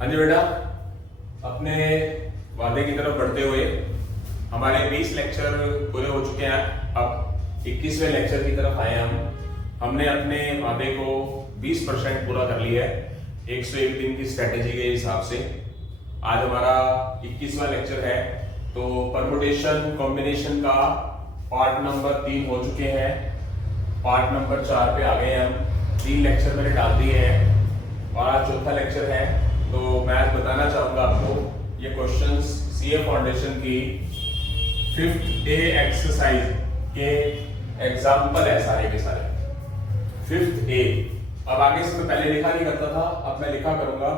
हाँ जी बेटा, अपने वादे की तरफ बढ़ते हुए हमारे 20 लेक्चर पूरे हो चुके हैं। अब 21वें लेक्चर की तरफ आए हमने अपने वादे को 20% पूरा कर लिया है 101 दिन की स्ट्रेटेजी के हिसाब से। आज हमारा 21वां लेक्चर है, तो परमुटेशन कॉम्बिनेशन का पार्ट नंबर 3 हो चुके हैं। पार्ट नंबर 4 पे आ गए हम। 3 लेक्चर मैंने डाल दिए हैं और आज चौथा लेक्चर है। तो मैं आज बताना चाहूंगा आपको ये क्वेश्चंस सीए फाउंडेशन की 5th A एक्सरसाइज के एग्जाम्पल है सारे के सारे। 5th A, अब आगे से मैं पहले लिखा नहीं करता था, अब मैं लिखा करूंगा।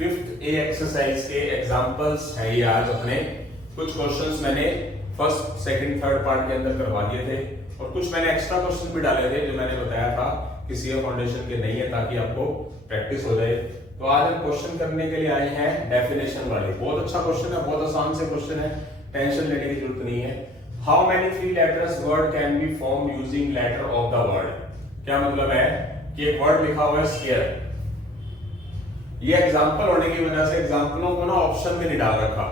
5th A एक्सरसाइज के एग्जाम्पल्स है ये आज अपने। कुछ क्वेश्चंस मैंने फर्स्ट सेकंड थर्ड पार्ट के अंदर करवा दिए थे और कुछ मैंने एक्स्ट्रा क्वेश्चन भी डाले थे जो मैंने बताया था कि सीए फाउंडेशन के नहीं है, ताकि आपको प्रैक्टिस हो जाए। तो आज हम क्वेश्चन करने के लिए आए हैं डेफिनेशन वाले। बहुत अच्छा क्वेश्चन है, बहुत आसान से क्वेश्चन है, टेंशन लेने की जरूरत नहीं है। How many 3 letters word can be form using letter of the word. क्या मतलब है कि एक वर्ड लिखा हुआ है स्केयर। ये एग्जांपल होने की वजह से एग्जांपलों को ना ऑप्शन में नहीं डाल रखा,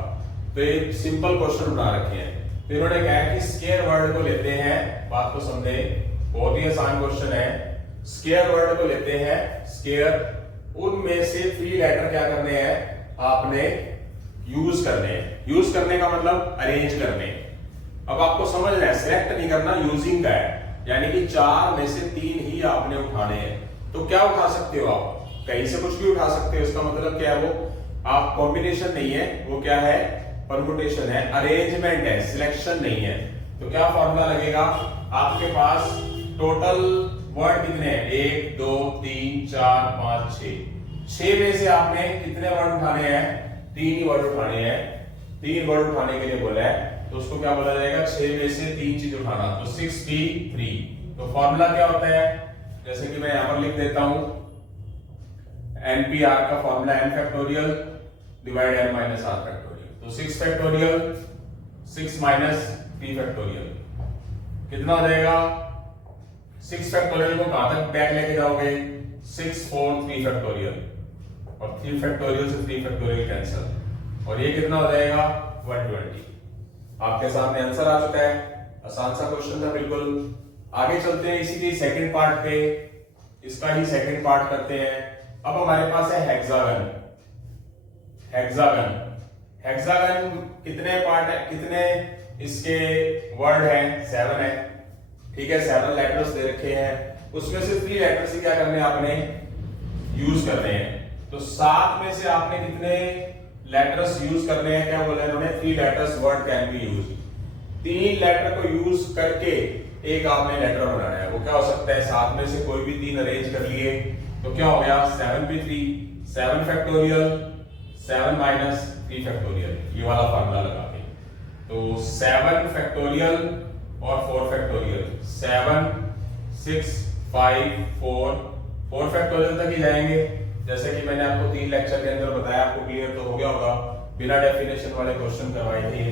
तो ये सिंपल क्वेश्चन बना रखे हैं। तो इन्होंने कहा है कि स्केयर वर्ड को लेते हैं, बात को समझे, बहुत ही आसान क्वेश्चन है। स्केयर वर्ड को लेते हैं स्केयर, उनमें से 3 लेटर क्या करने हैं आपने यूज करने हैं। यूज करने का मतलब अरेंज करने। अब आपको समझना है, सिलेक्ट नहीं करना, यूजिंग का है, यानी कि 4 में से 3 ही आपने उठाने हैं। तो क्या उठा सकते हो आप? कहीं से कुछ भी उठा सकते हो। इसका मतलब क्या है? वो आप कॉम्बिनेशन नहीं है, वो क्या है? परमुटेशन है, अरेंजमेंट है, सिलेक्शन नहीं है। तो क्या फॉर्मूला लगेगा? आपके पास टोटल वर्ड कितने हैं? 1 2 3 4 5 6 में से आपने कितने वर्ड उठाने हैं? 3 ही वर्ड उठाने हैं। 3 वर्ड उठाने के लिए बोला है, तो उसको क्या बोला जाएगा? 6 में से 3 चीज उठाना, तो 6p3। तो फॉर्मूला क्या होता है? जैसे कि मैं यहां पर लिख देता हूं, NPR का formula n factorial divide n minus r factorial. तो 6 फैक्टोरियल 6 माइनस p फैक्टोरियल कितना हो जाएगा? 6 फैक्टोरियल को कहां तक बैक लेके जाओगे? 6 4 3 फैक्टोरियल, और 3 फैक्टोरियल से 3 फैक्टोरियल कैंसिल, और ये कितना हो जाएगा? 120। आपके सामने आंसर आ चुका है। आसान सा क्वेश्चन था बिल्कुल। आगे चलते हैं इसी के सेकंड पार्ट पे, इसका ही सेकंड पार्ट करते हैं। अब हमारे पास है हेक्सागन। हेक्सागन, हेक्सागन कितने पार्ट है, कितने इसके वर्ड हैं? 7 है, ठीक है। 7 लेटर्स दे रखे हैं, उसमें से 3 लेटर्स ही क्या करने हैं आपने? यूज करने हैं। तो 7 में से आपने कितने लेटर्स यूज करने हैं? क्या बोला इन्होंने? 3 letters word can be use. 3 letter को यूज करके एक आपने लेटर बनाना है। वो क्या हो सकता है? 7 में से कोई भी 3 अरेंज कर लिए, तो क्या हो गया? 7p3 7 फैक्टोरियल 7 माइनस 3 फैक्टोरियल, ये वाला फार्मूला लगा के। तो 7 फैक्टोरियल और 4 फैक्टोरियल, 7 6 5 4 फैक्टोरियल तक ही जाएंगे। जैसे कि मैंने आपको 3 लेक्चर के अंदर बताया, आपको क्लियर तो हो गया होगा, बिना डेफिनेशन वाले क्वेश्चन करवाए थे।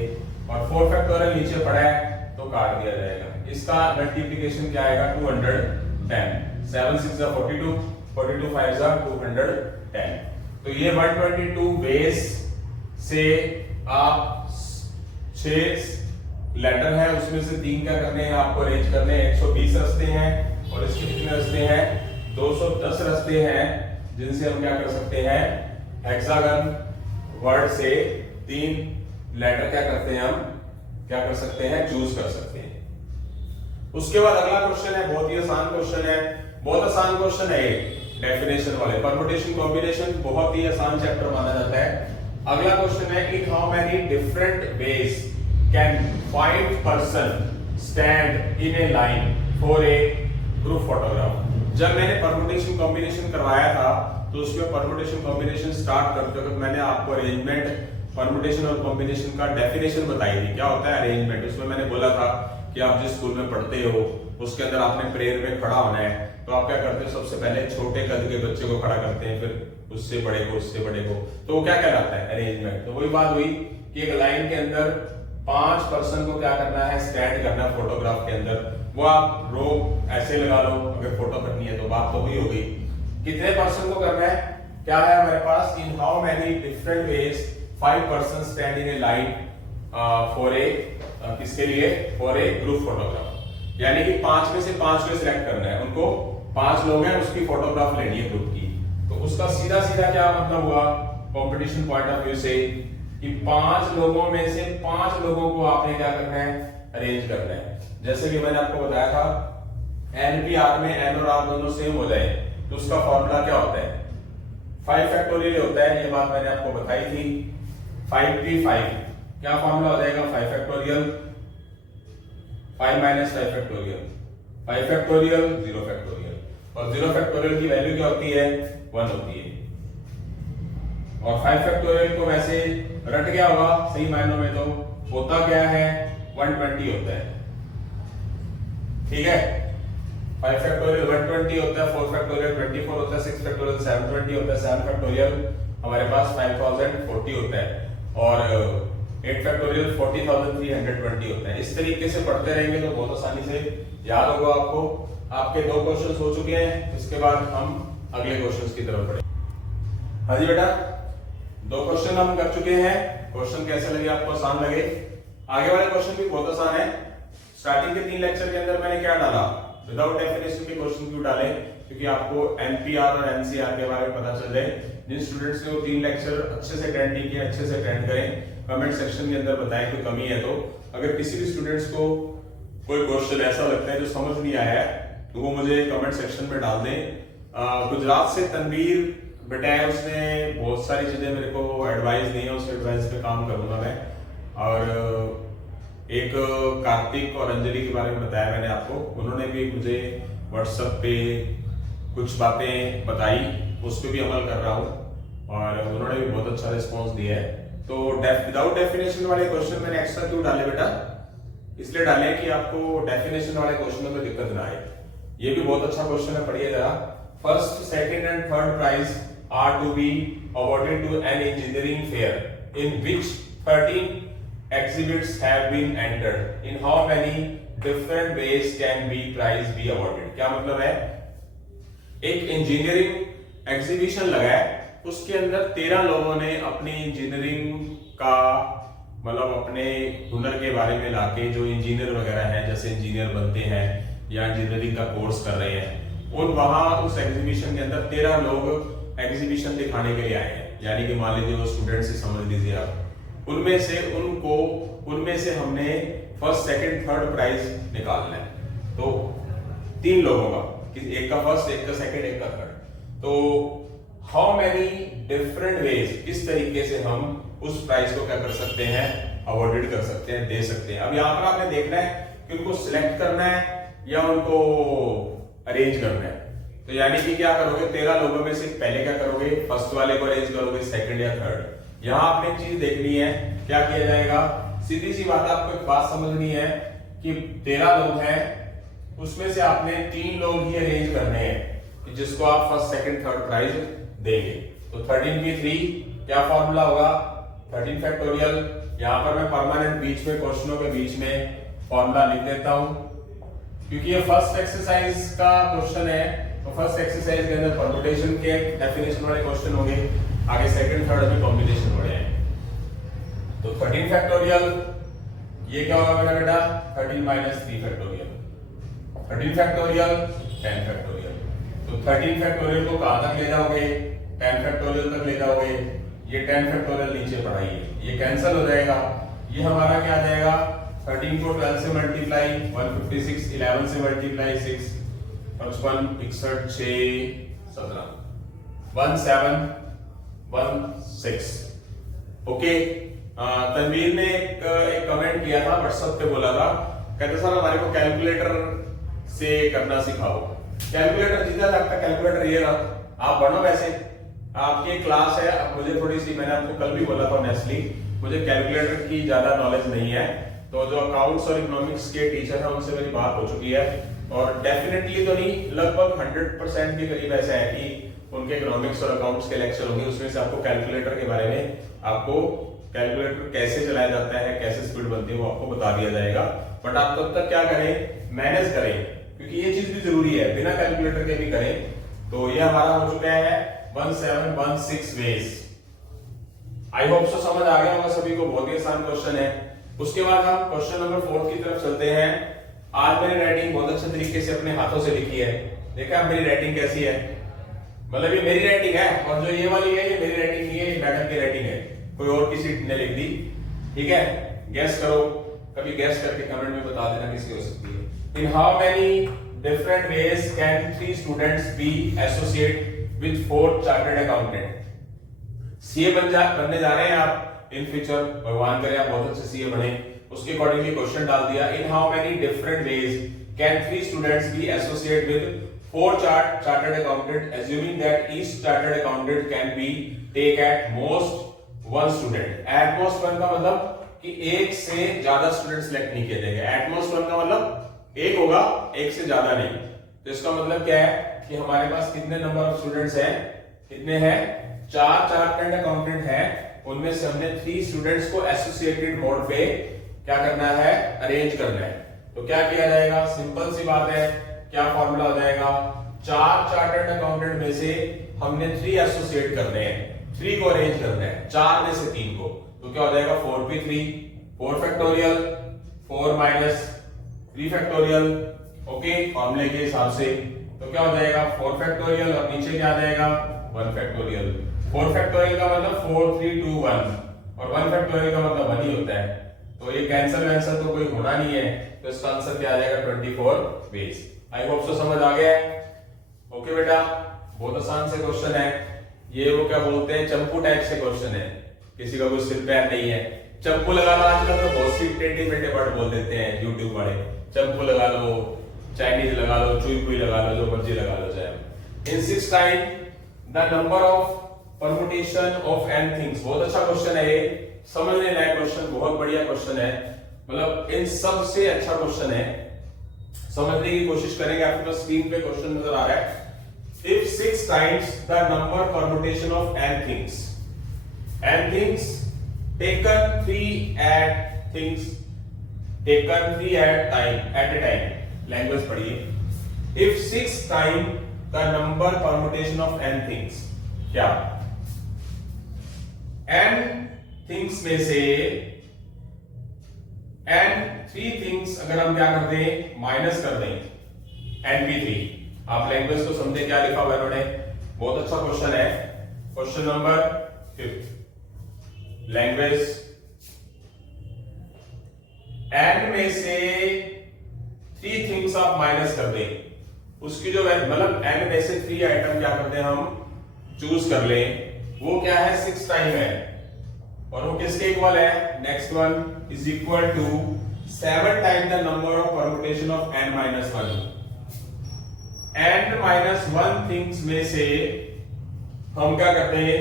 और 4 फैक्टोरियल नीचे पड़ा है तो काट दिया जाएगा। इसका मल्टीप्लिकेशन क्या आएगा? 210। 7 6 42, 42 5 210। तो ये 122 बेस से आप 6 लेटर है, उसमें से 3 क्या करने हैं आपको? अरेंज करने हैं। 120 रस्ते हैं, और इसके कितने रस्ते हैं? 210 रस्ते हैं, जिनसे हम क्या कर सकते हैं? हेक्सागन वर्ड से 3 लेटर क्या करते हैं? हम क्या कर सकते हैं? चूज कर सकते हैं। उसके बाद अगला क्वेश्चन है, बहुत ही आसान क्वेश्चन है, बहुत आसान क्वेश्चन है ये, डेफिनेशन वाले। परमुटेशन कॉम्बिनेशन बहुत ही आसान चैप्टर माना जाता है। अगला क्वेश्चन है, in how many different ways can 5 person stand in a line for A group photograph. जब मैंने परमुटेशन कॉम्बिनेशन करवाया था, तो उसमें परमुटेशन कॉम्बिनेशन स्टार्ट करते वक्त मैंने आपको अरेंजमेंट, परमुटेशन और कॉम्बिनेशन का डेफिनेशन बताई थी। क्या होता है अरेंजमेंट? उसमें मैंने बोला था कि आप जिस स्कूल में पढ़ते हो उसके अंदर आपने प्रेयर में खड़ा होना है, तो आप क्या करते हो? सबसे पहले छोटे कद के बच्चे को खड़ा करते हैं, फिर उससे बड़े को, उससे बड़े को। तो वो क्या कहलाता है? अरेंजमेंट। तो वही बात हुई कि एक लाइन के अंदर 5 पर्सन को क्या करना है? स्टैंड करना है फोटोग्राफ के अंदर। वो आप रो ऐसे लगा लो, अगर फोटो करनी है तो बात तो वही हो गई। कितने पर्सन को करना है? क्या है हमारे पास, in how many different ways 5 person stand in a line for a किसके लिए, फॉर ए ग्रुप फोटोग्राफ। यानी कि 5 में से 5 को सिलेक्ट करना है, उनको 5 लोग हैं उसकी फोटोग्राफ लेनी है ग्रुप की। तो उसका सीधा सीधा क्या मतलब हुआ कंपटीशन पॉइंट ऑफ व्यू से कि 5 लोगों में से 5 लोगों को आपने क्या करना है, अरेंज करना है। जैसे कि मैंने आपको बताया था एनपीआर में एन और आर दोनों सेम हो जाए तो उसका फॉर्मूला क्या होता है, 5 फैक्टोरियल होता है। ये बात मैंने आपको बताई थी। 5p5 क्या फॉर्मूला हो जाएगा, 5 factorial 5 minus 5 factorial 5 factorial 0 factorial, और 0 फैक्टोरियल की वैल्यू क्या होती है, 1 होती है। और 5 फैक्टोरियल को वैसे रट गया होगा सही मायनों में, तो होता क्या है 120 होता है, ठीक है। 5 फैक्टोरियल 120 होता है, 4 फैक्टोरियल 24 होता है, 6 फैक्टोरियल 720 होता है, 7 फैक्टोरियल हमारे पास 5040 होता है, और 8 फैक्टोरियल 40320 होता है। इस तरीके से पढ़ते रहेंगे तो बहुत आसानी से याद होगा आपको। आपके 2 क्वेश्चन हो चुके हैं, इसके बाद हम अगले क्वेश्चन की तरफ बढ़े। हाँ जी बेटा, 2 क्वेश्चन हम कर चुके हैं। क्वेश्चन कैसे लगे आपको, आसान लगे? आगे वाले क्वेश्चन भी बहुत आसान है। स्टार्टिंग के 3 लेक्चर के अंदर मैंने क्या डाला, विदाउट डेफिनेशन के क्वेश्चन क्यों डाले, क्योंकि आपको एनपीआर और एनसीआर के बारे में पता चल जाए। जिन स्टूडेंट्स ने वो 3 लेक्चर अच्छे से अटेंड नहीं किए, अच्छे से अटेंड करें, कमेंट सेक्शन के अंदर बताएं कोई कमी है तो। अगर किसी भी स्टूडेंट्स को कोई क्वेश्चन ऐसा लगता है जो समझ नहीं आया है तो वो मुझे कमेंट सेक्शन में डाल दें। गुजरात से तनवीर बेटा है, उसने बहुत सारी चीजें मेरे को एडवाइस दी है, उस एडवाइस पे काम करूंगा मैं। और एक कार्तिक और अंजलि के बारे में बताया मैंने आपको, उन्होंने भी मुझे व्हाट्सएप पे कुछ बातें बताई, उस पर भी अमल कर रहा हूँ और उन्होंने भी बहुत अच्छा रिस्पॉन्स दिया है। तो विदाउट डेफिनेशन वाले क्वेश्चन मैंने एक्स्ट्रा क्यों डाले बेटा, इसलिए डाले कि आपको डेफिनेशन वाले क्वेश्चनों में दिक्कत ना आए। ये भी बहुत अच्छा क्वेश्चन है, पढ़िए जरा। First, second and third prize are to be awarded to an engineering fair in which 13 exhibits have been entered. In how many different ways can be prize be awarded? क्या मतलब है, एक इंजीनियरिंग एग्जीबिशन लगा है, उसके अंदर 13 लोगों ने अपनी इंजीनियरिंग का मतलब अपने हुनर के बारे में लाके, जो इंजीनियर वगैरह हैं, जैसे इंजीनियर बनते हैं या इंजीनियरिंग का कोर्स कर रहे हैं, उन वहां उस एग्जीबिशन के अंदर 13 लोग एग्जीबिशन दिखाने के लिए आए हैं। यानी कि मान लीजिए वो स्टूडेंट से समझ लीजिए आप, उनमें से हमने फर्स्ट सेकंड थर्ड प्राइज निकालना है। तो 3 लोगों का, एक का फर्स्ट, एक का सेकंड, एक का थर्ड। तो हाउ मेनी डिफरेंट वेज, किस तरीके से हम उस प्राइज को क्या कर सकते हैं, अवॉर्डेड कर सकते हैं, दे सकते हैं। अब यहाँ पर आपने देखना है कि उनको सिलेक्ट करना है या उनको अरेंज करना है। तो यानी कि क्या करोगे, 13 लोगों में से पहले क्या करोगे, फर्स्ट वाले को अरेंज करोगे, सेकंड या थर्ड। यहां आपने एक चीज देखनी है, क्या किया जाएगा, सीधी सी बात, आपको एक बात समझनी है कि 13 लोग हैं, उसमें से आपने 3 लोग ही अरेंज करने हैं कि जिसको आप फर्स्ट सेकंड थर्ड प्राइज देंगे। तो 13p3 क्या फॉर्मूला होगा, 13 फैक्टोरियल। यहां पर मैं परमानेंट बीच में क्वेश्चनों के बीच में फॉर्मूला लिख देता हूं, क्योंकि ये फर्स्ट एक्सरसाइज का क्वेश्चन है। तो फर्स्ट एक्सरसाइज के अंदर परम्यूटेशन के डेफिनेशन वाले क्वेश्चन होंगे, आगे सेकंड थर्ड में कॉम्बिनेशन हो जाएंगे। तो 13 फैक्टोरियल ये क्या होगा मेरा बेटा, 13 माइनस 3 फैक्टोरियल, 13 फैक्टोरियल 10 फैक्टोरियल। तो 13 फैक्टोरियल को कहां तक ले जाओगे, 10 फैक्टोरियल तक ले जाओगे। ये 10 फैक्टोरियल नीचे पढ़ाइए, ये कैंसिल हो जाएगा। ये हमारा क्या आ जाएगा, 13 को 12 से मल्टीप्लाई 156, 11 से मल्टीप्लाई 6, 55, 61, 6, 17, 1716। ओके, तनवीर ने एक कमेंट किया था व्हाट्सएप पे, बोला था, कहते सर हमारे को कैलकुलेटर से करना सिखाओ। कैलकुलेटर जितना लगता है कैलकुलेटर ये रहा, आप बनो वैसे, आपकी क्लास है। अब मुझे थोड़ी सी, मैंने आपको कल भी बोला था ऑनेस्टली, मुझे कैलकुलेटर की ज्यादा नॉलेज नहीं है। तो जो अकाउंट्स और इकोनॉमिक्स के टीचर हैं उनसे मेरी बात हो चुकी है, और डेफिनेटली तो नहीं, लगभग 100% के करीब ऐसा है कि उनके इकोनॉमिक्स और अकाउंट्स के लेक्चर होंगे, उसमें से आपको कैलकुलेटर के बारे में, आपको कैलकुलेटर कैसे चलाया जाता है, कैसे स्पीड बनती है, वो आपको बता दिया जाएगा। बट आप तब तक क्या करें, मैनेज करें, क्योंकि ये चीज भी जरूरी है, बिना कैलकुलेटर के भी करें। तो ये हमारा हो चुका है 1716 वेज। आई होप सो समझ आ गया होगा सभी को, बहुत ही आसान क्वेश्चन है। उसके बाद हम क्वेश्चन नंबर 4 की तरफ चलते हैं। आज मैंने राइटिंग बहुत अच्छे तरीके से अपने हाथों से लिखी है। देखा मेरी राइटिंग कैसी है, मतलब ये मेरी राइटिंग है, और जो ये वाली है ये मेरी राइटिंग नहीं है, ये मैडम की राइटिंग है, कोई और किसी ने लिख दी। ठीक है, गैस करो, कभी गैस करके कमेंट में बता देना किसकी हो सकती है। In how many different ways can 3 students be associate with 4 chartered accountant. CA बनने जा रहे हैं आप इन फ्यूचर, भगवान करे आप बहुत अच्छे सीए बने, उसके अकॉर्डिंगली क्वेश्चन डाल दिया। In how many different ways can 3 students be associate with 4 chartered accountant assuming that each chartered accountant can be take at most 1 student। at most 1 का मतलब कि एक से ज्यादा स्टूडेंट सिलेक्ट नहीं किए जाएंगे। at most 1 का मतलब एक होगा, एक से ज्यादा नहीं। तो इसका मतलब क्या है कि हमारे पास कितने नंबर ऑफ स्टूडेंट्स हैं, कितने हैं, 4 चार्टर्ड अकाउंटेंट हैं, उनमें से हमने 3 स्टूडेंट्स को एसोसिएटेड मोड पे क्या करना है, अरेंज करना है। तो क्या किया जाएगा, सिंपल सी बात है, क्या फॉर्मूला हो जाएगा, 4 चार्टर्ड अकाउंटेंट में से हमने 3 एसोसिएट करने हैं, 3 को अरेंज करना है, 4 में से 3 को। तो क्या हो जाएगा 4p3 4 factorial 4 minus 3 factorial. Okay, फॉर्मूले के हिसाब से तो क्या हो जाएगा 4 फैक्टोरियल और नीचे क्या आ जाएगा 1 फैक्टोरियल। 4 फैक्टोरियल का मतलब 4 3 2 1 और 1 फैक्टोरियल का मतलब 1 ही होता है। तो ये कैंसिल तो कोई होना नहीं है, तो इसका आंसर क्या आ जाएगा 24 वेज। आई होप सो समझ आ गया है। ओके बेटा, बहुत आसान से क्वेश्चन है ये, वो क्या बोलते हैं चंपू टाइप से क्वेश्चन है, किसी का कोई सिर पैर नहीं है। चंपू लगा लो, आजकल तो बहुत सी टेढ़े मेढ़े वर्ड बोल देते हैं यूट्यूब वाले, चंपू लगा लो, चाइनीज लगा लो, चुई पुई लगा लो, जो मर्जी लगा लो चाहे। इन 6 time the number of permutation of n things. बहुत अच्छा क्वेश्चन है ये, समझने लायक क्वेश्चन, बहुत बढ़िया क्वेश्चन है, मतलब इन सब से अच्छा क्वेश्चन है, समझने की कोशिश करेंगे। आपके पास स्क्रीन पे क्वेश्चन नजर आ रहा है। If 6 times the number permutation of n things taken 3 at a time, language पढ़िए। If 6 times the number permutation of n things, क्या n things में से n 3 things अगर हम क्या कर दें, माइनस कर दें np3। आप लैंग्वेज को समझे क्या लिखा हुआ है इन्होंने, बहुत अच्छा क्वेश्चन है। क्वेश्चन नंबर 5, लैंग्वेज n में से 3 थिंग्स आप माइनस कर दें, उसकी जो मतलब n में से 3 आइटम क्या करते हैं हम चूज कर लें, वो क्या है 6 टाइम है, और वो किसके इक्वल है, next one is equal to 7 time the number of permutation of n minus 1। n minus 1 things में से हम क्या करते हैं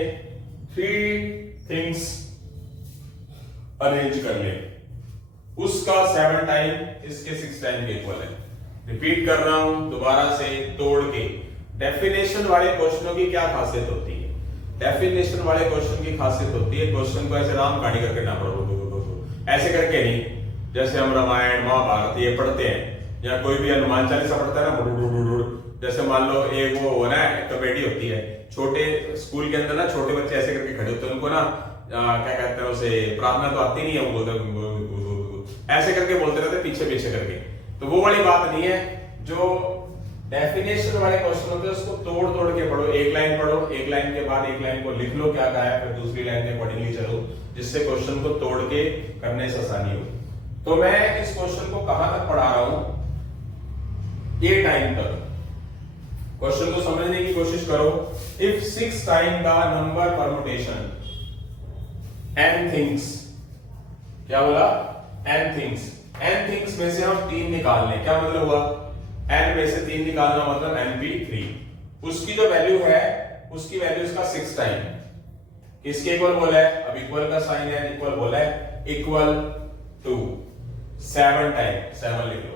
3 थिंग्स अरेंज कर ले, उसका 7 टाइम इसके 6 टाइम के इक्वल है। रिपीट कर रहा हूं दोबारा से तोड़ के। डेफिनेशन वाले क्वेश्चनों की क्या खासियत होती है, डेफिनेशन वाले क्वेश्चन की खासियत होती है क्वेश्चन को ऐसे राम कहानी करके ना पढ़ो, ऐसे करके नहीं, जैसे हम रामायण महाभारत ये पढ़ते हैं या कोई भी हनुमान चालीसा पढ़ता है ना, जैसे मान लो एक वो हो रहा है कमेडी होती है, छोटे स्कूल के अंदर ना छोटे बच्चे ऐसे करके खड़े होते हैं, उनको ना क्या कहते हैं उसे, प्रार्थना तो आती नहीं है, वो बोलते ऐसे करके बोलते रहते पीछे पीछे करके। तो वो वाली बात नहीं है, जो डेफिनेशन वाले क्वेश्चन होते हैं उसको तोड़ तोड़ के पढ़ो, एक लाइन पढ़ो, एक लाइन के बाद एक लाइन को लिख लो क्या कहा है, फिर दूसरी लाइन के अकॉर्डिंगली चलो, जिससे क्वेश्चन को तोड़ के करने से आसानी हो। तो मैं इस क्वेश्चन को कहां तक पढ़ा रहा हूं, ये टाइम तक। क्वेश्चन को समझने की कोशिश करो। If 6 time the number permutation n things, क्या बोला n थिंग्स में से हम 3 निकाल लें, क्या मतलब हुआ, n में से 3 निकालना मतलब np3, उसकी जो वैल्यू है उसकी वैल्यू इसका 6 टाइम, किसके इक्वल बोला है, अब इक्वल का साइन है, इक्वल बोला है, इक्वल टू 7 टाइम, 7 लिख लो,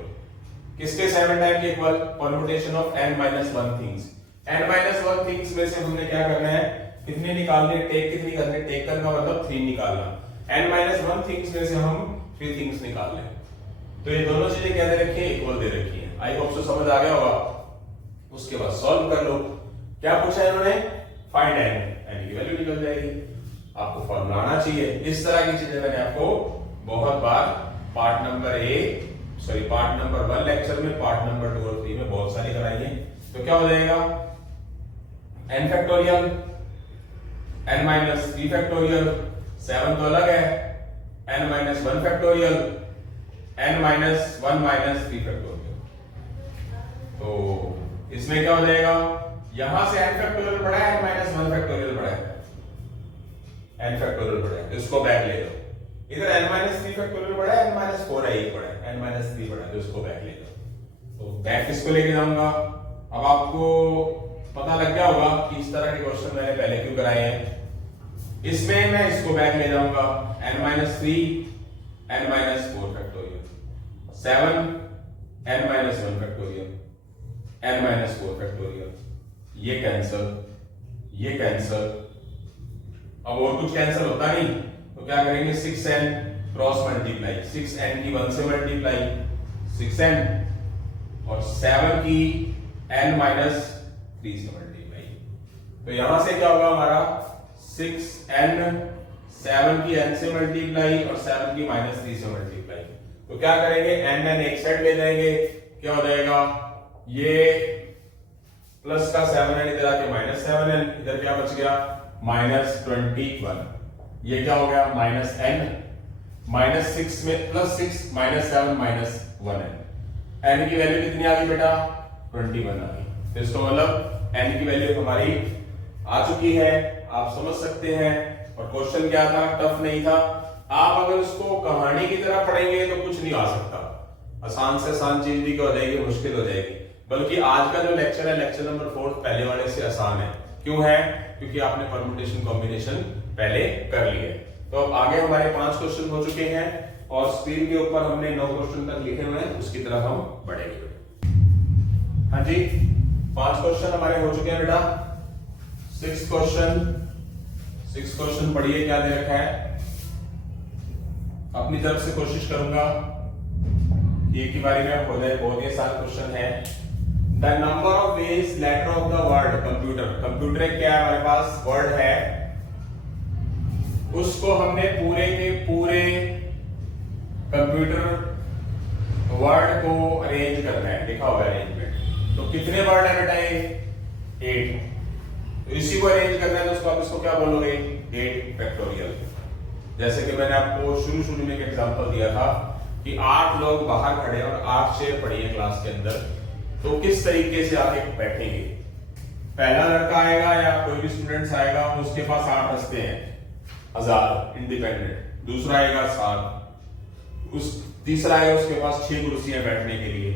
किसके 7 टाइम के equal, permutation of n minus 1 things. n minus 1 things में से हमने क्या करना है, कितने निकालने, टेक कितनी करनी, टेकन का मतलब 3 निकालना, n माइनस 1 थिंग्स में से हम 3 थिंग्स निकाल लें। तो ये दोनों चीजें क्या दे रखी है, इक्वल दे रखी है। आई होप सो समझ आ गया होगा। उसके बाद सॉल्व कर लो। क्या पूछा है इन्होंने, फाइंड n की वैल्यू निकल जाएगी। आपको फॉर्मूला आना चाहिए। इस तरह की चीजें मैंने आपको बहुत बार पार्ट नंबर 1 लेक्चर में, पार्ट नंबर 2 और 3 में बहुत सारी कराई है। तो क्या हो जाएगा, n factorial, n minus 3 factorial, 7 तो अलग है, n minus 1 factorial, n minus 1 minus 3 factorial. तो इसमें क्या हो जाएगा, यहां से n फैक्टोरियल बड़ा है, n माइनस 1 फैक्टोरियल बड़ा है, n फैक्टोरियल बड़ा है, इसको बैक ले लो। इधर n माइनस 3 फैक्टोरियल बड़ा है, n माइनस 4 है, बड़ा है, n माइनस 3 बड़ा है, तो इसको बैक ले लो। तो बैक किसको लेके जाऊंगा, अब आपको पता लग गया होगा कि इस तरह के क्वेश्चन मैंने पहले क्यों कराए हैं। इसमें मैं इसको बैक ले जाऊंगा, n minus 3 n minus 4 factorial, 7 n minus 1 factorial, n minus 4 factorial, ये कैंसल, ये कैंसल। अब और कुछ कैंसल होता नहीं, तो क्या करेंगे, 6n क्रॉस मल्टीप्लाई, 6n की 1 से मल्टीप्लाई 6n और 7 की n माइनस 3 से मल्टीप्लाई। तो यहां से क्या होगा हमारा 6n 7 की n से मल्टीप्लाई और 7 की माइनस 3 से मल्टीप्लाई। तो क्या करेंगे, n एक साइड ले जाएंगे, क्या हो जाएगा, ये प्लस का 7n इधर आके माइनस 7n, इधर क्या बच गया माइनस 21, ये क्या हो गया माइनस n, माइनस 6 में plus 6 minus 7 minus 1n, n की वैल्यू कितनी आ गई बेटा 21 आ गई। तो इसका मतलब n की वैल्यू हमारी आ चुकी है, आप समझ सकते हैं। और क्वेश्चन क्या था, टफ नहीं था। आप अगर उसको कहानी की तरह पढ़ेंगे तो कुछ नहीं आ सकता, आसान से आसान चीज भी क्या हो जाएगी, मुश्किल हो जाएगी। बल्कि आज का जो लेक्चर है, लेक्चर नंबर 4 पहले वाले से आसान है। क्यों है, क्योंकि आपने परम्यूटेशन कॉम्बिनेशन पहले कर लिए। तो अब आगे हमारे 5 क्वेश्चन हो चुके हैं और स्क्रीन के ऊपर हमने 9 क्वेश्चन तक लिखे हुए हैं, उसकी तरफ हम बढ़ेंगे। हाँ जी, 5 क्वेश्चन हमारे हो चुके हैं बेटा। 6 क्वेश्चन पढ़िए, क्या दे रखा है। अपनी तरफ से कोशिश करूंगा एक ही बारी में हो जाए, बहुत ही आसान क्वेश्चन है। The number of ways letter of the word computer, computer क्या है हमारे पास, वर्ड है, उसको हमने पूरे के पूरे कंप्यूटर वर्ड को अरेंज करना है, लिखा हुआ है अरेंजमेंट। तो कितने वर्ड है बेटा ये 8। तो इसी को अरेंज करना है, तो उसको आप इसको क्या बोलोगे 8 फैक्टोरियल। जैसे कि मैंने आपको शुरू में एक एग्जांपल दिया था कि 8 लोग बाहर खड़े हैं और 8 चेयर पड़ी है क्लास के अंदर, तो किस तरीके से आके बैठेंगे। पहला लड़का आएगा या कोई भी स्टूडेंट्स आएगा, उसके पास 8 हंसते हैं, 1000 इंडिपेंडेंट। दूसरा आएगा 7, तीसरा आएगा उसके पास 6 कुर्सियां बैठने के लिए,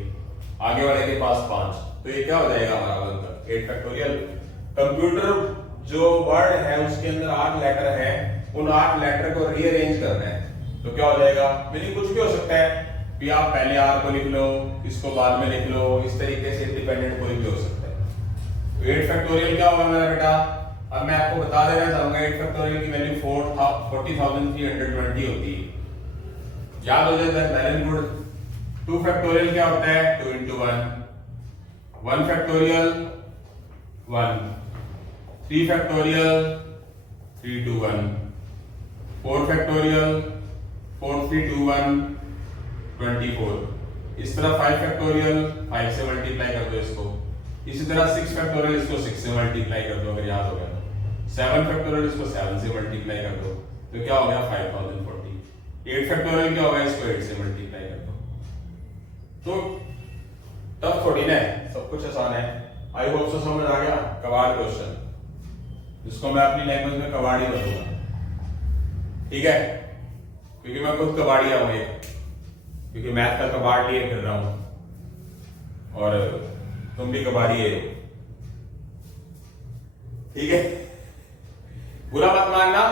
आगे वाले के पास 5। तो ये क्या हो जाएगा हमारा बनकर 8 फैक्टोरियल। कंप्यूटर जो वर्ड है उसके अंदर 8 लेटर है, उन 8 लेटर को रीअरेंज करना है। तो क्या हो जाएगा, मीनिंग कुछ भी हो सकता है कि आप पहले आर को लिख लो, इसको बाद में लिख लो, इस तरीके से इंडिपेंडेंट कोई भी हो सकता है। तो 8 फैक्टोरियल क्या होगा मेरा बेटा, अब मैं आपको बता देना चाहूंगा 8 फैक्टोरियल की वैल्यू 40,320 होती है, याद हो जाता है, वेल एंड गुड। 2 फैक्टोरियल क्या होता है, 2 into 1, 1 factorial 1, 3 factorial 3 to 1, 4 factorial 4 3 to 1 24। इस तरह 5 फैक्टोरियल 5 से मल्टीप्लाई कर दो इसको, इसी तरह 6 फैक्टोरियल इसको 6 से मल्टीप्लाई कर दो अगर याद हो गया तो, 7 फैक्टोरियल इसको 7 से मल्टीप्लाई कर दो, तो क्या हो गया 5040। 8 फैक्टोरियल क्या होगा, इसको 8 से मल्टीप्लाई कर दो। तो टफ थोड़ी ना है, सब कुछ आसान है। आई होप सो समझ आ गया। कबाड़ क्वेश्चन, जिसको मैं अपनी लैंग्वेज में कबाड़ी बोलूंगा, ठीक है, क्योंकि मैं खुद कबाड़िया हूं, क्योंकि मैथ का कबाड़ लिए फिर रहा हूं और तुम भी कबाड़ी है, ठीक है। बुरा मत मानना,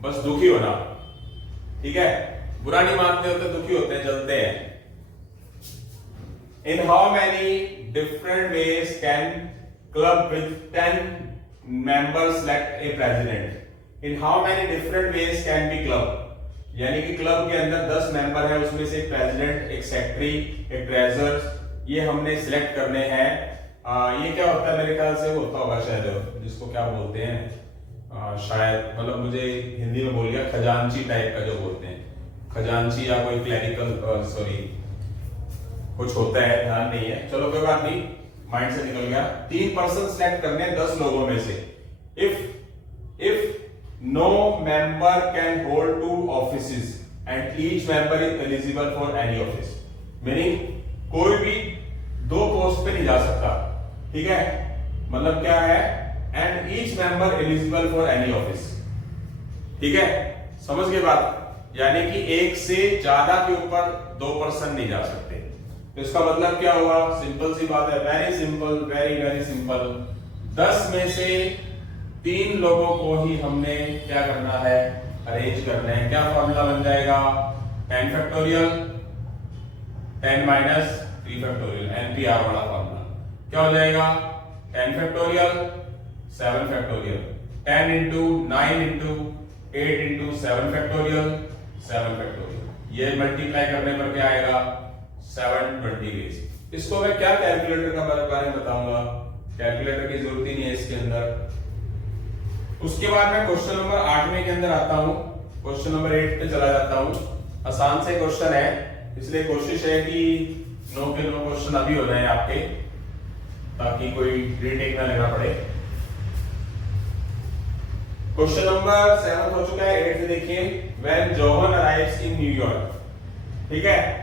बस दुखी होना, ठीक है। बुरा नहीं मानते होते, दुखी होते हैं, जलते हैं। In how many different ways can club with 10 members select a president? In how many different ways can be club? यानी कि क्लब के अंदर 10 मेंबर है, उसमें से एक प्रेसिडेंट, एक सेक्रेटरी, एक ट्रेजरर, ये हमने सिलेक्ट करने हैं ये क्या होता है, मेरे ख्याल से वो होता होगा शायद, जिसको क्या बोलते हैं, शायद मतलब मुझे हिंदी में बोल गया, खजांची टाइप का जो बोलते हैं, खजांची या कोई क्लैरिकल, सॉरी कुछ होता है, ध्यान नहीं है, चलो कोई बात नहीं, माइंड से निकल गया। 3 पर्सन सिलेक्ट करने 10 लोगों में से। If no member can hold 2 offices and each member is eligible for any office, meaning कोई भी 2 पोस्ट पे नहीं जा सकता, ठीक है, मतलब क्या है, and each member eligible for any office, ठीक है, समझ गए बात, यानी कि एक से ज्यादा के ऊपर 2 पर्सन नहीं जा सकते। तो इसका मतलब क्या हुआ, सिंपल सी बात है, very simple, very very simple. 10 में से 3 लोगों को ही हमने क्या करना है, अरेंज करना है। क्या फॉर्मूला बन जाएगा, 10 फैक्टोरियल 10 माइनस 3 फैक्टोरियल, NPR वाला फॉर्मूला क्या हो जाएगा, 10 factorial 7 factorial, 10 into 9 into 8 into 7 factorial 7 factorial, ये मल्टीप्लाई करने पर क्या आएगा, 720 इसको मैं क्या कैलकुलेटर का बारे में बताऊंगा, कैलकुलेटर की जरूरत ही नहीं है इसके अंदर। उसके बाद मैं क्वेश्चन नंबर 8वें के अंदर आता हूं, क्वेश्चन नंबर 8 पे चला जाता हूं। आसान से क्वेश्चन है, इसलिए कोशिश है कि 9 के 9 क्वेश्चन अभी हो जाए आपके, ताकि कोई रीटेक ना लेना पड़े। क्वेश्चन नंबर 7 हो चुका है, 8 देखिए, when John arrives in New York, ठीक है,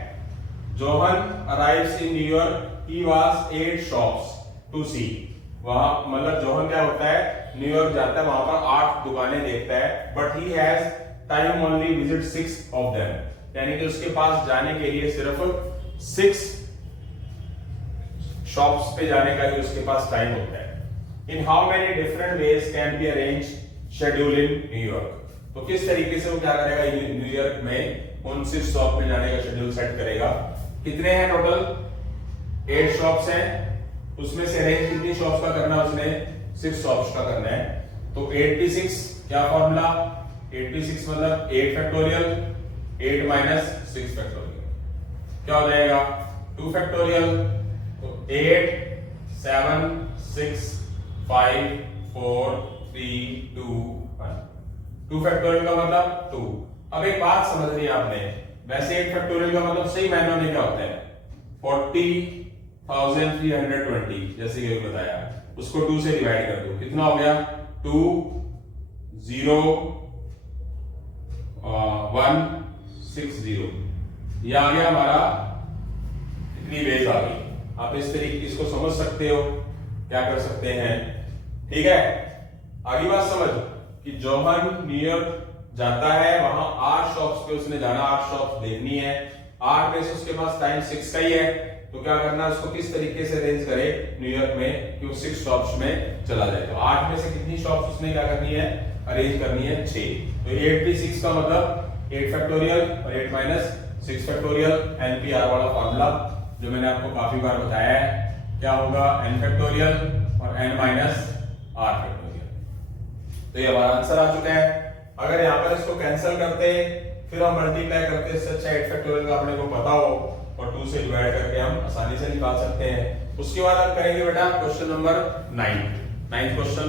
John arrives in New York, he was 8 shops to see, वहां मतलब जोहन क्या होता है, न्यूयॉर्क जाता है, वहां पर 8 दुकानें देखता है, but he has time only visit 6 of them, यानी कि उसके पास जाने के लिए सिर्फ 6 शॉप्स पे जाने का ही उसके पास टाइम होता है। In how many different ways can be arrange schedule in New York, तो किस तरीके से वो क्या करेगा, न्यूयॉर्क में उन 6 शॉप में जाने का शेड्यूल सेट करेगा। कितने हैं टोटल, 8 शॉप्स हैं, उसमें से अरेंज कितनी शॉप्स का करना है उसने, 6 शॉप्स का करना है। तो 8p6 क्या फॉर्मूला, 8p6 मतलब 8 फैक्टोरियल 8 माइनस 6 फैक्टोरियल क्या हो जाएगा, 2 फैक्टोरियल, तो 8 7 6 5 4 3 2 1, 2 फैक्टोरियल का मतलब 2। अब एक बात समझनी है आपने, वैसे 8 फैक्टोरियल का मतलब सही मायनों में क्या होता है, 40,320, जैसे कि बताया, उसको 2 से डिवाइड कर दो, कितना हो गया, 2 0 1 6 0, यह आ गया हमारा, इतनी बेस आ गई। आप इस तरीके इसको समझ सकते हो, क्या कर सकते हैं, ठीक है। आगे बात समझ कि जोहन न्यूयॉर्क जाता है, वहां 8 शॉप्स पे उसने जाना, 8 शॉप्स देखनी है, 8 में से उसके पास टाइम 6 का ही है, तो क्या करना है, उसको किस तरीके से अरेंज करे न्यूयॉर्क में कि वो 6 शॉप्स में चला जाए। तो 8 में से कितनी शॉप्स उसने क्या करनी है, अरेंज करनी है, 6। तो 8p6 का मतलब 8 फैक्टोरियल और 8 माइनस 6 फैक्टोरियल, NPR वाला फॉर्मूला जो मैंने आपको काफी बार बताया है, क्या होगा, n फैक्टोरियल और n माइनस r फैक्टोरियल। तो ये हमारा आंसर आ चुका है। अगर यहाँ पर इसको कैंसिल करते फिर हम मल्टीप्लाई करते, इससे अच्छा 8 फैक्टोरियल का अपने को पता हो और 2 से डिवाइड करके हम आसानी से निकाल सकते हैं। उसके बाद हम करेंगे बेटा क्वेश्चन नंबर 9 क्वेश्चन।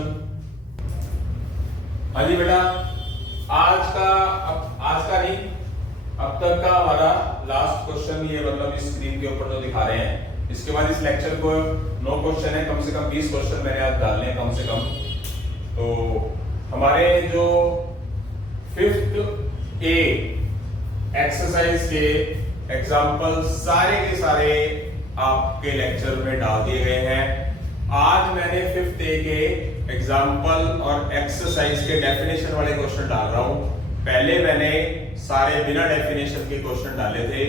हाँ जी बेटा, आज का नहीं, अब तक का हमारा लास्ट क्वेश्चन ये, मतलब इस स्क्रीन के ऊपर जो दिखा रहे हैं, इसके बाद इस लेक्चर को 9 क्वेश्चन है, कम से कम 20 क्वेश्चन मैंने आज डालने हैं कम से कम। तो हमारे जो 5th A एक्सरसाइज के एग्जाम्पल सारे के सारे आपके लेक्चर में डाल दिए गए हैं। आज मैंने 5th A के एग्जाम्पल और एक्सरसाइज के डेफिनेशन वाले क्वेश्चन डाल रहा हूं। पहले मैंने सारे बिना डेफिनेशन के क्वेश्चन डाले थे,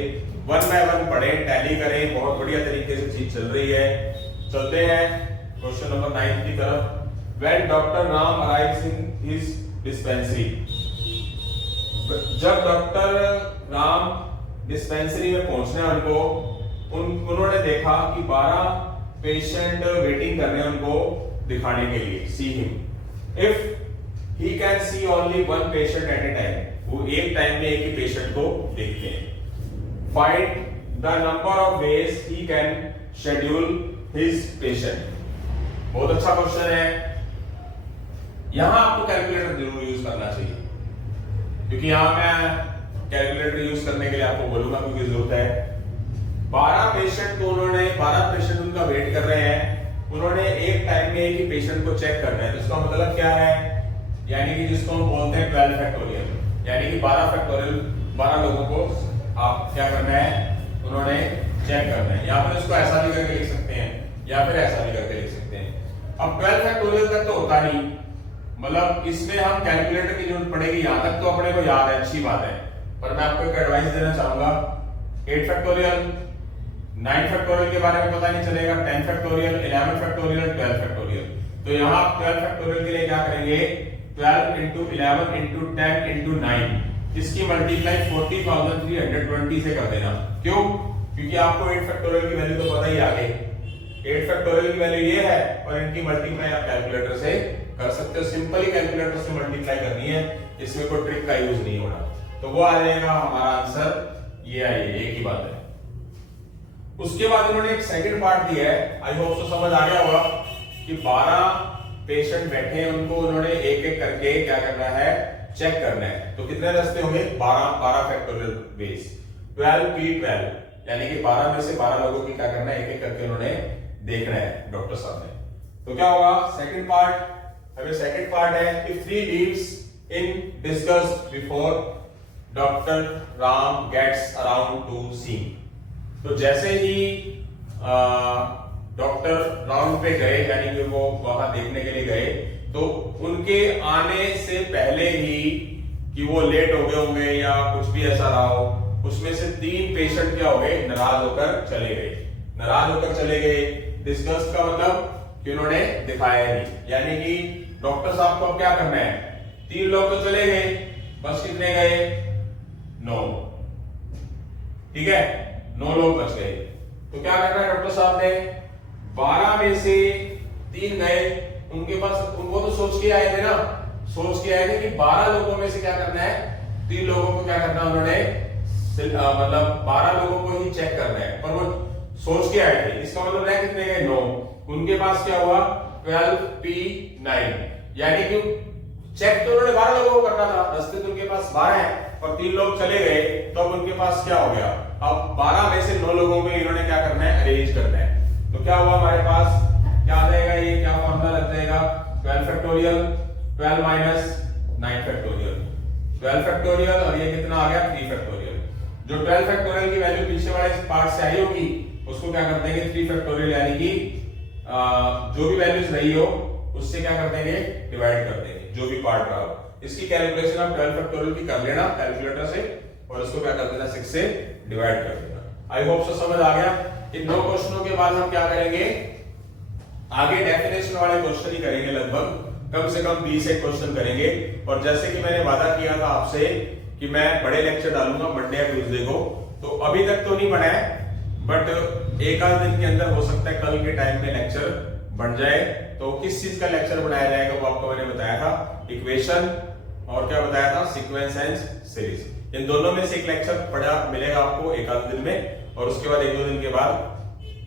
1 बाय 1 पढ़े, टैली करें, बहुत बढ़िया तरीके से चीज चल रही है। चलते हैं क्वेश्चन नंबर 9 की तरफ। When Dr. Ram arrives in his dispensary, जब डॉक्टर राम डिस्पेंसरी में पहुंचने उनको उन्होंने देखा कि 12 पेशेंट वेटिंग कर रहे हैं उनको दिखाने के लिए, see him. If he can see only 1 patient at A time, वो एक टाइम में एक ही पेशेंट को देखते हैं। Find the number of veg he can schedule his patient, बहुत अच्छा क्वेश्चन है। यहां आपको कैलकुलेटर जरूर यूज करना चाहिए, क्योंकि यहां मैं कैलकुलेटर यूज करने के लिए आपको बोलूंगा, क्योंकि जरूरत है। 12 पेशेंट को उन्होंने 12 पेशेंट उनका वेट कर रहे हैं, उन्होंने एक टाइम में एक ही पेशेंट को चेक करना है। तो इसका मतलब क्या है, यानी कि जिसको हम बोलते हैं 12 फैक्टोरियल, यानी कि 12 फैक्टोरियल 12 लोगों को आप क्या करना है, उन्होंने चेक करना है। या फिर इसको ऐसा भी करके लिख सकते हैं, या फिर ऐसा भी करके लिख सकते हैं। अब 12 फैक्टोरियल तक तो होता नहीं, मतलब इसमें हम कैलकुलेटर की जरूरत पड़ेगी। यहां तक तो अपने को याद है, अच्छी बात है, पर मैं आपको एक एडवाइस देना चाहूंगा। 8 फैक्टोरियल, 9 फैक्टोरियल के बारे में पता नहीं चलेगा, 10 फैक्टोरियल, 11 फैक्टोरियल, 12 फैक्टोरियल। तो यहाँ आप 12 फैक्टोरियल के लिए क्या करेंगे, 12 into 11 into 10 into 9, इसकी मल्टीप्लाई 40,320 से कर देना। क्यों? क्योंकि आपको 8 फैक्टोरियल की वैल्यू तो पता ही आगे, 8 फैक्टोरियल की वैल्यू ये है, और इनकी मल्टीप्लाई आप कैलकुलेटर से कर सकते हो। सिंपली कैलकुलेटर से मल्टीप्लाई करनी है, इसमें कोई ट्रिक का यूज नहीं होना। तो वो आ जाएगा हमारा आंसर, ये आइए, एक ही बात है। उसके बाद इन्होंने एक सेकंड पार्ट दिया है, आई होप तो समझ आ गया होगा कि 12 पेशेंट बैठे हैं, उनको उन्होंने एक एक करके क्या करना है, चेक करना है। तो कितने रास्ते होंगे, 12 फैक्टोरियल बेस 12p12, यानी कि 12 में से 12 लोगों की क्या करना है, एक एक करके उन्होंने देखना है डॉक्टर साहब ने। तो क्या होगा सेकंड पार्ट, अगर सेकंड पार्ट है, if 3 leaves in discussed before doctor Ram gets around to seen. तो जैसे ही डॉक्टर राउंड पे गए, यानी कि वो वहां देखने के लिए गए, तो उनके आने से पहले ही कि वो लेट हो गए होंगे या कुछ भी ऐसा रहा हो, उसमें से 3 पेशेंट क्या हो गए, नाराज होकर चले गए। नाराज होकर चले गए, डिस्कस का मतलब कि उन्होंने दिखाया नहीं, यानी कि डॉक्टर साहब को अब क्या करना है, 3 लोग तो चले गए, बस कितने गए, 9, ठीक है, 9 लोग बच गए। तो क्या करना है डॉक्टर साहब ने, 12 में से 3 गए, उनके पास, उनको तो सोच के आए थे ना, सोच के आए थे कि 12 लोगों में से क्या करना है, 3 लोगों को क्या करना, उन्होंने मतलब 12 लोगों को ही चेक करना है, पर वो सोच के आए थे। इसका मतलब है कितने गए, 9। उनके पास क्या हुआ, 12p9, यानी कि चेक तो उन्होंने 12 लोगों को करना था, रास्ते तो उनके पास 12 है, और 3 लोग चले गए, तो अब उनके पास क्या हो गया, अब 12 में से 9 लोगों को इन्होंने क्या करना है, अरेंज करना है। तो क्या हुआ हमारे पास, क्या आ जाएगा, ये क्या फॉर्मूला लग जाएगा, 12 फैक्टोरियल 12 माइनस 9 फैक्टोरियल, 12 फैक्टोरियल, और ये कितना आ गया, 3 फैक्टोरियल। जो 12 फैक्टोरियल की वैल्यू पीछे वाले पार्ट से आई होगी, उसको क्या कर देंगे, 3 फैक्टोरियल, यानी कि जो भी वैल्यूज रही हो उससे क्या कर देंगे, डिवाइड कर देंगे, जो भी पार्ट रहा हो। इसकी कैलकुलेशन आप 12 फैक्टोरियल की कर लेना कैलकुलेटर से, और इसको क्या कर देना, 6 से डिवाइड कर देना। आई होप सो समझ आ गया। इन 2 क्वेश्चनों के बाद हम क्या करेंगे, आगे डेफिनेशन वाले क्वेश्चन ही करेंगे, लगभग कम से कम 20 एक क्वेश्चन करेंगे। और जैसे कि मैंने वादा किया था आपसे कि मैं बड़े लेक्चर डालूंगा मंडे या ट्यूसडे को, तो अभी तक तो नहीं बना है, बट एक आध दिन के अंदर हो सकता है कल के टाइम में लेक्चर बन जाए। तो किस चीज का लेक्चर बनाया जाएगा वो आपको मैंने बताया था, इक्वेशन, और क्या बताया था, सीक्वेंस एंड सीरीज। इन दोनों में से एक लेक्चर पढ़ा मिलेगा आपको एक आध दिन में, और उसके बाद 1-2 दिन के बाद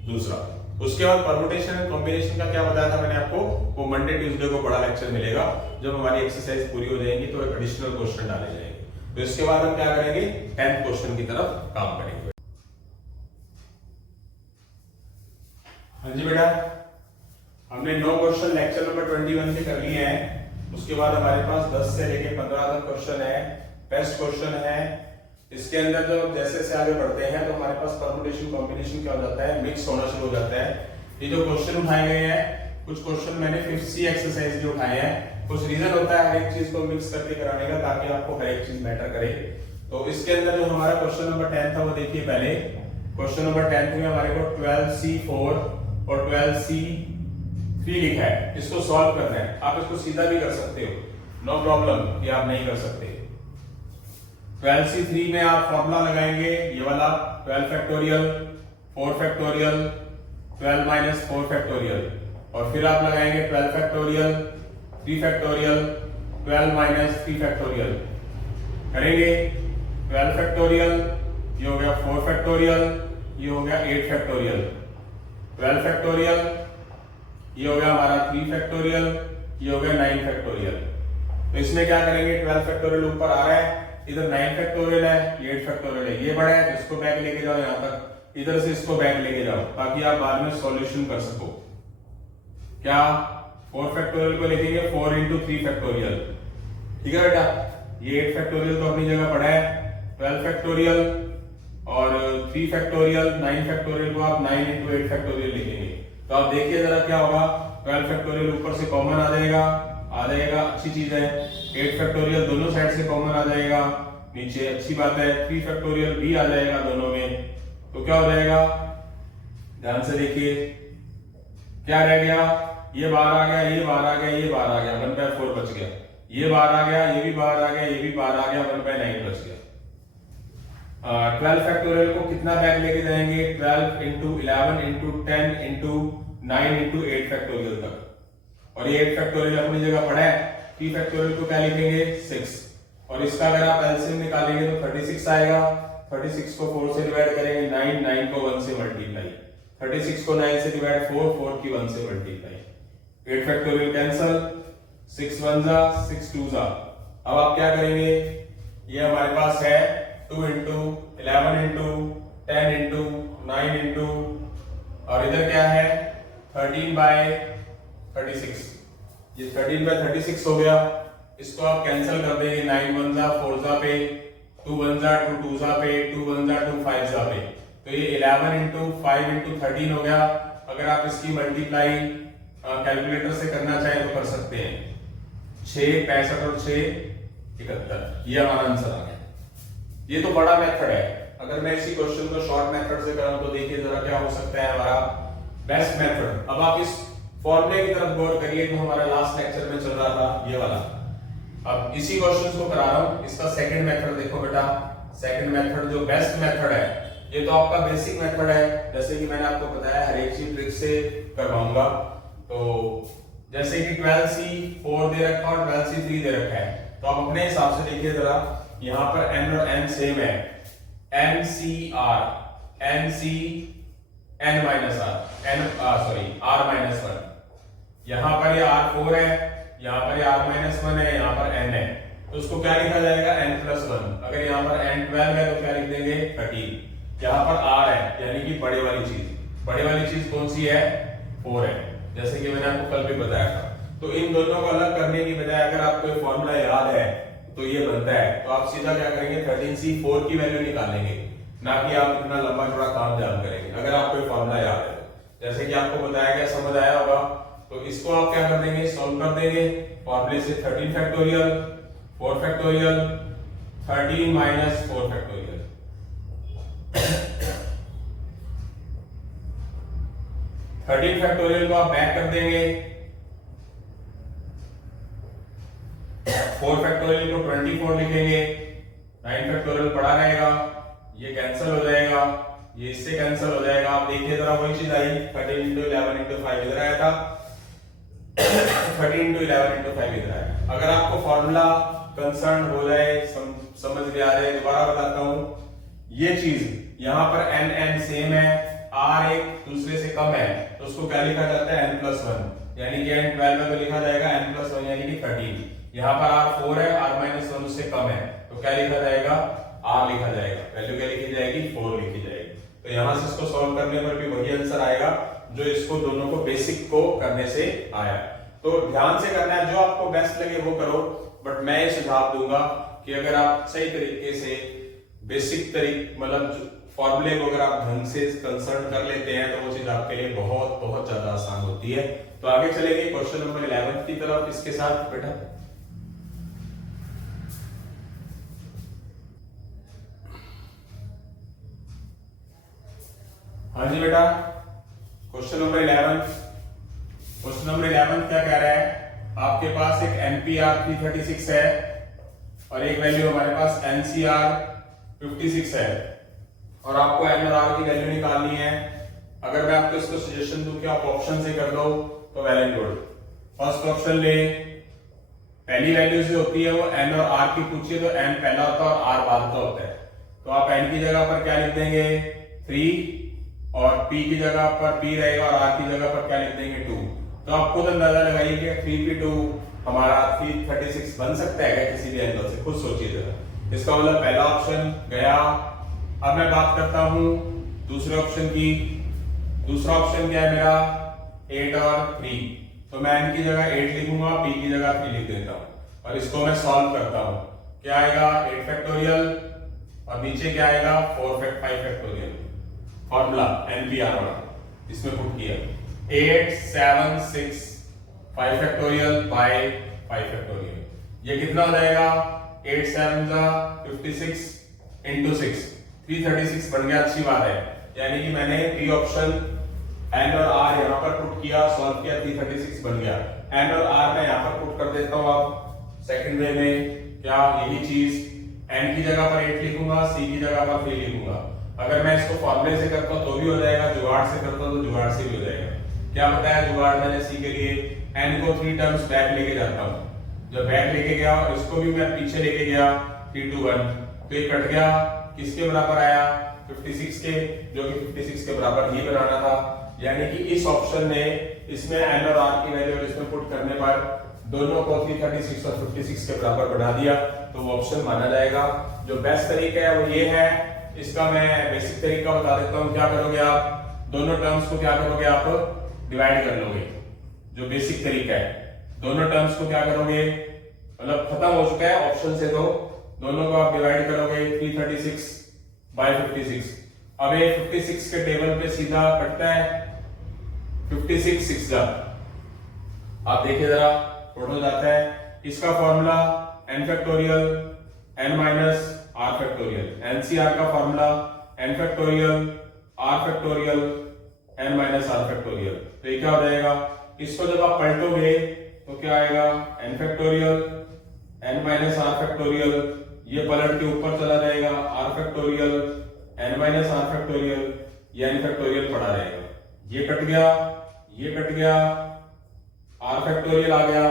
दूसरा। उसके बाद परमुटेशन एंड कॉम्बिनेशन का क्या बताया था मैंने आपको, वो मंडे ट्यूसडे को बड़ा लेक्चर मिलेगा। जब हमारी एक्सरसाइज पूरी हो जाएगी तो एक एडिशनल क्वेश्चन डाले जाएंगे। तो इसके बाद हम क्या करेंगे, 10th क्वेश्चन की तरफ काम करेंगे। हाँ जी बेटा, हमने 9 क्वेश्चन लेक्चर नंबर 21 के कर लिए हैं। उसके बाद हमारे पास 10 से लेके 15 तक क्वेश्चन है, टेस्ट क्वेश्चन है। इसके अंदर जब जैसे से आगे बढ़ते हैं तो हमारे पास परमुटेशन कॉम्बिनेशन क्या हो जाता है, मिक्स होना शुरू हो जाता है। ये जो क्वेश्चन उठाए गए हैं, कुछ क्वेश्चन मैंने 5C एक्सरसाइज के उठाए हैं। कुछ रीजन होता है हर एक चीज को मिक्स करके कराने का, ताकि आपको हर एक चीज मैटर करे। तो इसके अंदर जो हमारा क्वेश्चन नंबर 10 था वो देखिए पहले। क्वेश्चन नंबर 10 में हमारे को 12C4 और 12C3 लिखा है, इसको सॉल्व करना है। आप इसको सीधा भी कर सकते हो, नो प्रॉब्लम कि आप नहीं कर सकते। 12C3 में आप फॉर्मूला लगाएंगे ये वाला, 12 फैक्टोरियल 4 फैक्टोरियल 12 माइनस 4 फैक्टोरियल, और फिर आप लगाएंगे 12 फैक्टोरियल 3 फैक्टोरियल 12 माइनस 3 फैक्टोरियल। करेंगे 12 फैक्टोरियल, ये हो गया 4 फैक्टोरियल, ये हो गया 8 फैक्टोरियल, 12 फैक्टोरियल, ये हो गया हमारा 3 फैक्टोरियल, ये हो गया 9 फैक्टोरियल। तो इसमें क्या करेंगे, 12 फैक्टोरियल ऊपर आ रहा है, इधर 9 फैक्टोरियल है, ये 8 फैक्टोरियल है, ये बड़ा है तो इसको बैक लेके जाओ यहाँ तक, इधर से इसको बैक लेके जाओ ताकि आप बाद में सॉल्यूशन कर सको। क्या 4 फैक्टोरियल को लिखेंगे 4 into 3 फैक्टोरियल, ठीक है बेटा। ये 8 फैक्टोरियल तो अपनी जगह पड़ा है, 12 फैक्टोरियल और 3 फैक्टोरियल, 9 फैक्टोरियल को आप 9 into 8 फैक्टोरियल लिखेंगे। तो आप देखिए जरा क्या होगा, 12 फैक्टोरियल ऊपर से कॉमन आ जाएगा, अच्छी चीज है। 8 फैक्टोरियल दोनों साइड से कॉमन आ जाएगा नीचे, अच्छी बात है। 3 फैक्टोरियल भी आ जाएगा दोनों में, तो क्या हो जाएगा, ध्यान से देखिए क्या रह गया, ये बाहर आ गया, ये बाहर आ गया, ये बाहर आ गया, 1/4 बच गया, ये बाहर आ गया, ये भी बाहर आ गया, ये भी बाहर आ गया, 1/9 बच गया। 12 फैक्टोरियल को कितना बैक लेके जाएंगे, 12 into 11 into 10 into 9 into 8 factorial तक, और ये 8 फैक्टोरियल अपनी जगह पड़ा है। 3 फैक्टोरियल को क्या लिखेंगे 6, और इसका अगर आप एलसीएम निकालेंगे तो 36 आएगा। 36 को 4 से डिवाइड करेंगे 9, 9 को 1 से मल्टीप्लाई, 36 को 9 से डिवाइड 4, 4 की 1 से मल्टीप्लाई, 8 फैक्टोरियल कैंसल, 6 1 जा 6 2 जा। अब आप क्या करेंगे, ये हमारे पास है 2 into 11 into 10 into 9 into, और इधर क्या है 13/36, ये 13/36 हो गया। इसको आप कैंसिल कर देंगे, 9 1 जा 4 जा पे, 2 1 जा 2 2 जा पे, 2 1 जा 2 5 जा पे, तो ये 11 into 5 into 13 हो गया। अगर आप इसकी मल्टीप्लाई कैलकुलेटर से करना चाहें तो कर सकते हैं, 6 65 और 6 71, ये हमारा आंसर आ गया। ये तो बड़ा मेथड है, अगर मैं इसी क्वेश्चन को शॉर्ट मेथड से कराऊं तो देखिए जरा क्या हो सकता है हमारा बेस्ट मेथड। अब आप इस फॉर्मूले की तरफ गौर करिए, तो हमारा लास्ट लेक्चर में चल रहा था ये वाला। अब इसी क्वेश्चन को करा रहा हूं, इसका सेकंड मेथड देखो बेटा। सेकंड मेथड जो बेस्ट मेथड है, ये तो आपका बेसिक मेथड है, जैसे कि मैंने आपको बताया हर एक चीज ट्रिक से करवाऊंगा। तो जैसे कि 12C 4 दे रखा और 12C 3 दे रखा है, तो आप अपने हिसाब से देखिए जरा, यहाँ पर n और n सेम है, NCR NC n minus r n sorry r minus 1, यहाँ पर ये r4 है, यहाँ पर ये r minus 1 है, यहाँ पर n है, तो उसको क्या लिखा जाएगा n plus 1। अगर यहाँ पर n 12 है तो क्या लिख देंगे 13। यहाँ पर r है यानी कि बड़े वाली चीज कौन सी है 4 है, जैसे कि मैंने आपको कल भी बताया था। तो इन दोनों को अलग करने की बजाय अगर आपको ये फॉर्मूला याद है तो ये बनता है, तो आप सीधा क्या करेंगे 13C 4 की वैल्यू निकालेंगे, ना कि आप इतना लंबा चौड़ा काम जान करेंगे। अगर आपको ये फॉर्मूला याद है, जैसे कि आपको बताया गया, समझ आया होगा, तो इसको आप क्या कर देंगे सॉल्व कर देंगे फॉर्मूले से। 13 factorial 4 factorial 13 minus 4 factorial, 13 factorial को आप बैक कर देंगे, 4 फैक्टोरियल को 24 लिखेंगे, 9 फैक्टोरियल पड़ा रहेगा, ये कैंसिल हो जाएगा, ये इससे कैंसिल हो जाएगा। आप देखिए जरा वही चीज आई, 13 into 11 into 5 इधर आया था, 13 into 11 into 5 इधर आया। अगर आपको फॉर्मूला कंसर्न हो जाए, समझ में आ जाए, दोबारा बताता हूं, ये चीज यहाँ पर n n सेम है, r एक दूसरे से कम है, तो उसको क्या लिखा जाता है n plus 1, यानी कि n 12 में तो लिखा जाएगा n plus 1 यानी कि 13। यहाँ पर r 4 है, r minus 1 उससे कम है, तो क्या लिखा जाएगा r लिखा जाएगा, वैल्यू क्या लिखी जाएगी 4 लिखी जाएगी। तो यहाँ से इसको सॉल्व करने पर भी वही आंसर आएगा जो इसको दोनों को बेसिक को करने से आया। तो ध्यान से करना है, जो आपको बेस्ट लगे वो करो, बट मैं ये सुझाव दूंगा कि अगर आप सही तरीके से बेसिक मतलब फॉर्मूले को अगर आप ढंग से कंसर्न कर लेते हैं तो वो चीज आपके लिए बहुत बहुत ज्यादा आसान होती है। तो आगे चलेंगे क्वेश्चन नंबर 11 की तरफ इसके साथ बेटा। हाँ जी बेटा, क्वेश्चन नंबर 11। क्वेश्चन नंबर 11 क्या कह रहा है, आपके पास एक NPR 336 है और एक वैल्यू हमारे पास NCR 56 है, और आपको n और r की वैल्यू निकालनी है। अगर मैं आपको इसको सजेशन दूं कि आप ऑप्शन से कर दो तो वेरी गुड। फर्स्ट ऑप्शन ले, पहली वैल्यू से होती है वो n और r की पूछिए तो n पहला होता है और r बाद का होता है, तो आप n की जगह पर क्या लिख देंगे 3 और p की जगह पर p रहेगा और r की जगह पर क्या लिख देंगे 2। तो आप खुद अंदाजा लगाइए कि 3p2 हमारा 336 बन सकता है क्या किसी भी एंगल से, खुद सोचिए जरा। इसका मतलब पहला ऑप्शन गया। अब मैं बात करता हूं दूसरे ऑप्शन की। दूसरा ऑप्शन क्या है मेरा, 8 और 3। तो मैं n की जगह 8 लिखूंगा, p की जगह 3 लिख देता हूं और इसको मैं सॉल्व करता हूं। क्या आएगा 8 फैक्टोरियल और नीचे क्या आएगा 5 फैक्टोरियल। फॉर्मूला NPR इसमें पुट किया 8 7 6 5 फैक्टोरियल बाय 5 फैक्टोरियल। ये कितना हो जाएगा 8 7 का 56 इंटू 6 336 बन गया। अच्छी बात है, यानी कि मैंने p ऑप्शन n और r यहाँ पर पुट किया, सॉल्व किया, 336 बन गया। n और r मैं यहाँ पर पुट कर देता हूँ। अब सेकंड वे में क्या यही चीज n की जगह पर 8 लिखूंगा, c की जगह पर 3 लिखूंगा। अगर मैं इसको फॉर्मूले से करता हूँ तो भी हो जाएगा, जुगाड़ से करता हूँ तो जुगाड़ से भी हो जाएगा। क्या बताया जुगाड़ मैंने c के लिए, n को 3 टर्म्स बैक लेके जाता हूँ। जब बैक लेके गया और इसको भी मैं पीछे लेके गया 3 2 1, तो ये कट गया, किसके बराबर आया 56 के, जो कि 56 के बराबर ही बनाना था। यानी कि इस ऑप्शन में इसमें n और r की वैल्यू और इसमें पुट करने पर दोनों को 336 और 56 के बराबर बढ़ा दिया, तो वो ऑप्शन माना जाएगा। जो बेस्ट तरीका है वो ये है। इसका मैं बेसिक तरीका बता देता हूँ। क्या करोगे आप, दोनों टर्म्स को क्या करोगे आप डिवाइड कर लोगे। जो बेसिक तरीका है, दोनों टर्म्स को क्या करोगे, मतलब खत्म हो चुका है ऑप्शन से, तो दोनों को आप डिवाइड करोगे 336 बाय 56। अब ये 56 के टेबल पे सीधा कटता है 56 6 जा, आप देखिए जरा टोटल जाता है। इसका formula n factorial n minus r factorial, NCR का formula n factorial r factorial n minus r factorial. तो ये क्या हो जाएगा, इसको जब आप पलटोगे तो क्या आएगा n factorial n minus r factorial, ये पलट के ऊपर चला जाएगा r factorial n minus r factorial, ये n फैक्टोरियल पड़ा रहेगा। ये कट गया, ये कट गया, r फैक्टोरियल आ गया,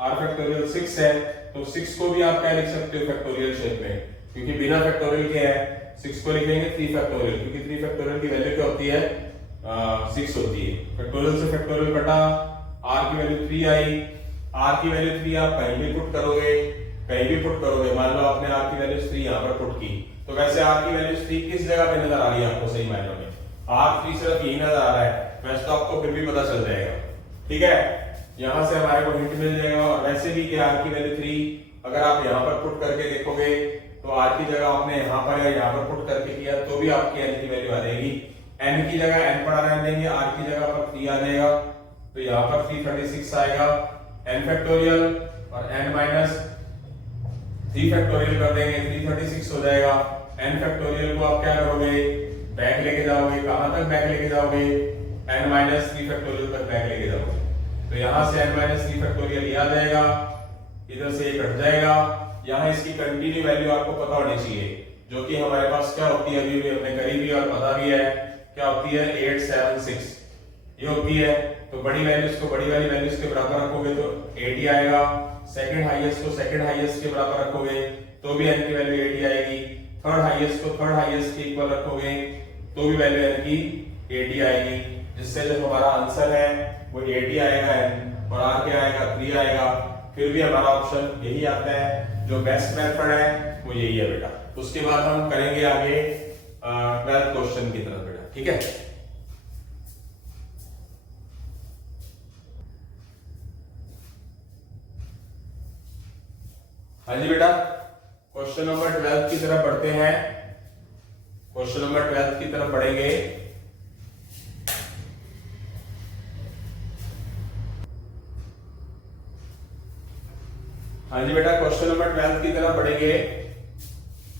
r फैक्टोरियल 6 है, तो 6 को भी आप क्या लिख सकते हो फैक्टोरियल शेप में, क्योंकि बिना फैक्टोरियल के है। 6 को लिखेंगे 3 फैक्टोरियल, क्योंकि 3 फैक्टोरियल की वैल्यू क्या होती है 6 होती है। फैक्टोरियल से फैक्टोरियल कटा, r की वैल्यू 3 आई। r की वैल्यू 3 आप कहीं भी पुट करोगे, कहीं भी पुट करोगे। मान लो आपने r की वैल्यू 3 यहाँ पर पुट की, तो वैसे r की वैल्यू 3 किस जगह पे नजर आ रही है आपको सही मायनों में, r3 सिर्फ यही नजर आ रहा है। वैसे तो आपको फिर भी पता चल जाएगा, ठीक है। यहाँ से हमारे को हिंट मिल जाएगा। और वैसे भी कि r की वैल्यू 3 अगर आप यहाँ पर पुट करके देखोगे तो r की जगह आपने यहाँ पर या यहाँ पर पुट करके किया तो भी आपकी n की वैल्यू आ जाएगी। n की जगह n पड़ा रहने देंगे, r की जगह पर 3 आ जाएगा, तो यहाँ पर 336 आएगा n फैक्टोरियल और n माइनस 3 फैक्टोरियल कर देंगे, 336 हो जाएगा। n फैक्टोरियल को आप क्या करोगे, बैक लेके जाओगे। कहां तक बैक लेके जाओगे, n माइनस 3 फैक्टोरियल तक बैक लेके जाओगे। तो यहां से n माइनस 3 फैक्टोरियल ये आ जाएगा, इधर से ये कट जाएगा। यहाँ इसकी कंटिन्यू वैल्यू आपको पता होनी चाहिए, जो कि हमारे पास क्या होती है, अभी भी हमने करी भी और पता भी है क्या होती है 8 7 6 ये होती है। तो बड़ी वैल्यूज को बड़ी वाली वैल्यूज के बराबर रखोगे तो 8 ही आएगा। सेकंड हाईएस्ट को सेकंड हाईएस्ट के बराबर रखोगे तो भी n की वैल्यू 8 ही आएगी। थर्ड हाईएस्ट को थर्ड हाईएस्ट के इक्वल रखोगे तो भी वैल्यू n की 8 ही आएगी, जिससे जो हमारा आंसर है वो 8 ही आएगा n और r क्या आएगा 3 आएगा। फिर भी हमारा ऑप्शन यही आता है, जो बेस्ट मेथड है वो यही है बेटा। उसके बाद हम करेंगे आगे 12th क्वेश्चन की तरफ बेटा, ठीक है। हाँ जी बेटा, क्वेश्चन नंबर 12 की तरफ बढ़ते हैं। क्वेश्चन नंबर 12 की तरफ बढ़ेंगे। हाँ जी बेटा, क्वेश्चन नंबर 12 की तरफ बढ़ेंगे।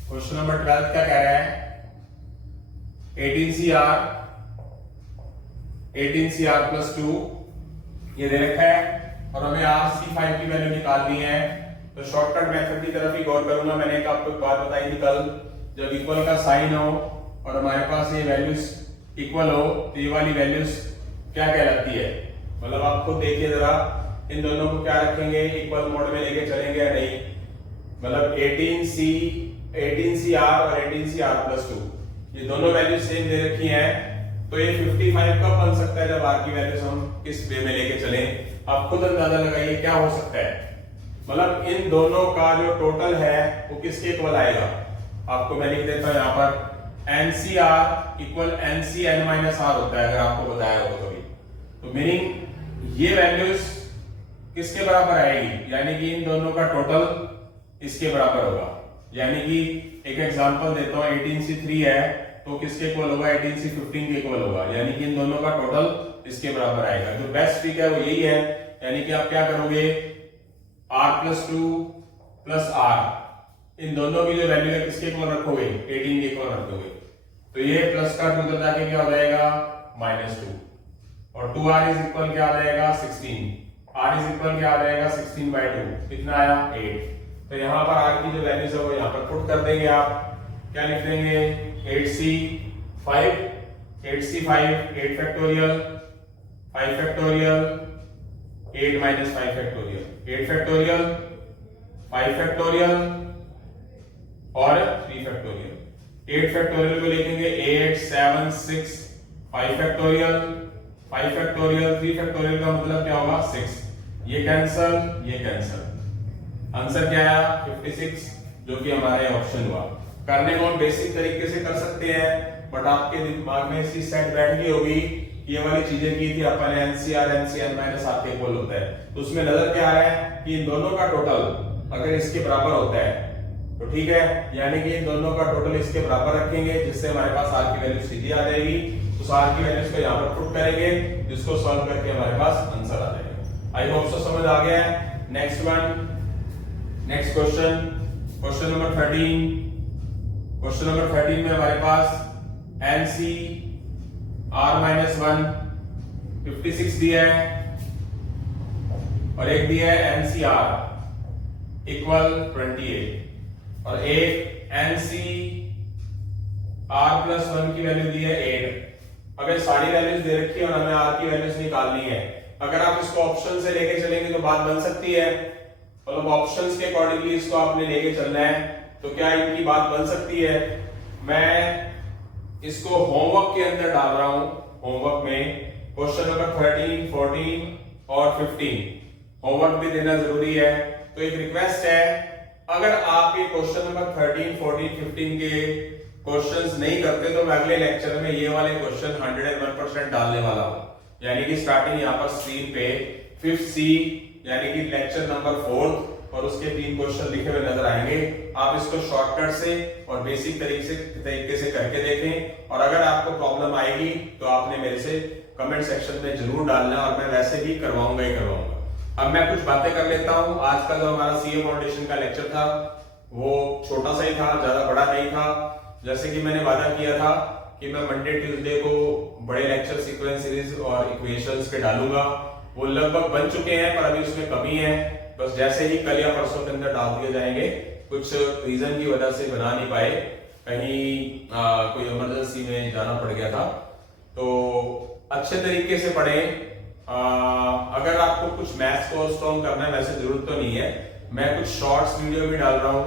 क्वेश्चन नंबर 12 क्या कह रहा है, 18CR प्लस 2 ये दे रखा है और हमें RC5 की वैल्यू निकालनी है। तो शॉर्टकट मेथड की तरफ ही गौर करूंगा। मैंने एक आपको एक बात बताई थी कल, जब इक्वल का साइन हो और हमारे पास ये वैल्यूज इक्वल हो तो ये वाली वैल्यूज क्या कहलाती है, मतलब आप खुद देखिए जरा, इन दोनों को क्या रखेंगे, इक्वल मोड में लेके चलेंगे या नहीं। मतलब 18CR और 18CR प्लस 2 ये दोनों वैल्यू सेम दे रखी हैं तो ये 55 कब बन सकता है, जब आर की वैल्यूज हम किस वे में लेके चले। आप खुद अंदाजा लगाइए क्या हो सकता है, मतलब इन दोनों का जो टोटल है वो किसके इक्वल आएगा। आपको मैं लिख देता हूं यहाँ पर NCR इक्वल NCN माइनस आर होता है, अगर आपको बताया हो कभी। तो मीनिंग ये वैल्यूज किसके बराबर आएगी, यानी कि इन दोनों का टोटल इसके बराबर होगा। यानी कि एक एग्जांपल देता हूं, 18C3 है तो किसके इक्वल होगा, 18C15 के इक्वल होगा, यानी कि इन दोनों का टोटल इसके बराबर आएगा। जो बेस्ट ट्रिक है वो यही है, यानी कि आप क्या करोगे, R+2 प्लस R, इन दोनों की जो वैल्यू है किसके इक्वल रखोगे, 18 के इक्वल रखोगे। तो ये प्लस का 2 उधर जाके क्या हो जाएगा, -2, और 2R इज इक्वल क्या आ जाएगा, 16, R इज इक्वल क्या आ जाएगा, 16/2, कितना आया, 8। तो यहाँ पर R की जो वैल्यूज है वो यहाँ पर पुट कर देंगे। आप क्या लिख देंगे, 8C5, 8 factorial, 5 factorial, 8 minus 5 factorial, 8 factorial, 5 factorial और 3 फैक्टोरियल। 8 फैक्टोरियल को लिखेंगे 8, 7, 6, 5 फैक्टोरियल, 5 फैक्टोरियल, 3 फैक्टोरियल का मतलब क्या होगा, 6। ये कैंसल, ये कैंसल, आंसर क्या आया, 56, जो कि हमारा ऑप्शन हुआ। करने को हम बेसिक तरीके से कर सकते हैं, बट आपके दिमाग में इसकी सेट बैठ गई होगी, ये वाली चीजें की थी अपन ने, NCR NCN माइनस आर के इक्वल होता है। तो उसमें नजर क्या आ रहा है कि इन दोनों का टोटल अगर इसके बराबर होता है तो ठीक है, यानी कि इन दोनों का टोटल इसके बराबर रखेंगे, जिससे हमारे पास आर की वैल्यू सीधी आ जाएगी। तो आर की वैल्यूज को यहाँ पर पुट करेंगे, जिसको सॉल्व करके हमारे पास आंसर आ जाएगा। आई होप सो समझ आ गया है। Next question, question number 13। Question number 13 में हमारे पास NCR-1 56 दिया है और एक दिया है NCR इक्वल 28 और एक NCR+1 की वैल्यू दी है 8। अगर सारी वैल्यूज दे रखी है और हमें R की वैल्यूज निकालनी है, अगर आप इसको ऑप्शन से लेके चलेंगे तो बात बन सकती है, मतलब ऑप्शंस के अकॉर्डिंगली इसको आपने लेके चलना है, तो क्या इनकी बात बन सकती है। मैं इसको होमवर्क के अंदर डाल रहा हूं, होमवर्क में क्वेश्चन नंबर 13, 14 और 15 होमवर्क भी देना जरूरी है। तो एक रिक्वेस्ट है, अगर आप ये क्वेश्चन नंबर 13, 14, 15 के क्वेश्चंस नहीं करते तो मैं अगले लेक्चर में ये वाले क्वेश्चन 101% डालने वाला हूं। यानी कि स्टार्टिंग यहाँ पर स्क्रीन पे 5th C यानी कि लेक्चर नंबर 4 और उसके 3 क्वेश्चन लिखे हुए नजर आएंगे। आप इसको शॉर्टकट से और बेसिक तरीके से करके देखें, और अगर आपको प्रॉब्लम आएगी तो आपने मेरे से कमेंट सेक्शन में जरूर डालना, और मैं वैसे भी करवाऊंगा ही करवाऊंगा। अब मैं कुछ बातें कर लेता हूं। आज का जो हमारा सीए फाउंडेशन का लेक्चर था वो छोटा सा ही था, ज्यादा बड़ा नहीं था। जैसे कि मैंने वादा किया था कि मैं मंडे ट्यूसडे को बड़े लेक्चर सीक्वेंस सीरीज और इक्वेशंस पे डालूंगा, वो लगभग बन चुके हैं, पर अभी उसमें कमी है। बस जैसे ही कल या परसों के अंदर डाल दिए जाएंगे, कुछ रीजन की वजह से बना नहीं पाए, कहीं कोई इमरजेंसी में जाना पड़ गया था। तो अच्छे तरीके से पढ़ें। अगर आपको कुछ मैथ्स को स्ट्रॉन्ग करना है, वैसे जरूरत तो नहीं है, मैं कुछ शॉर्ट्स वीडियो भी डाल रहा हूँ,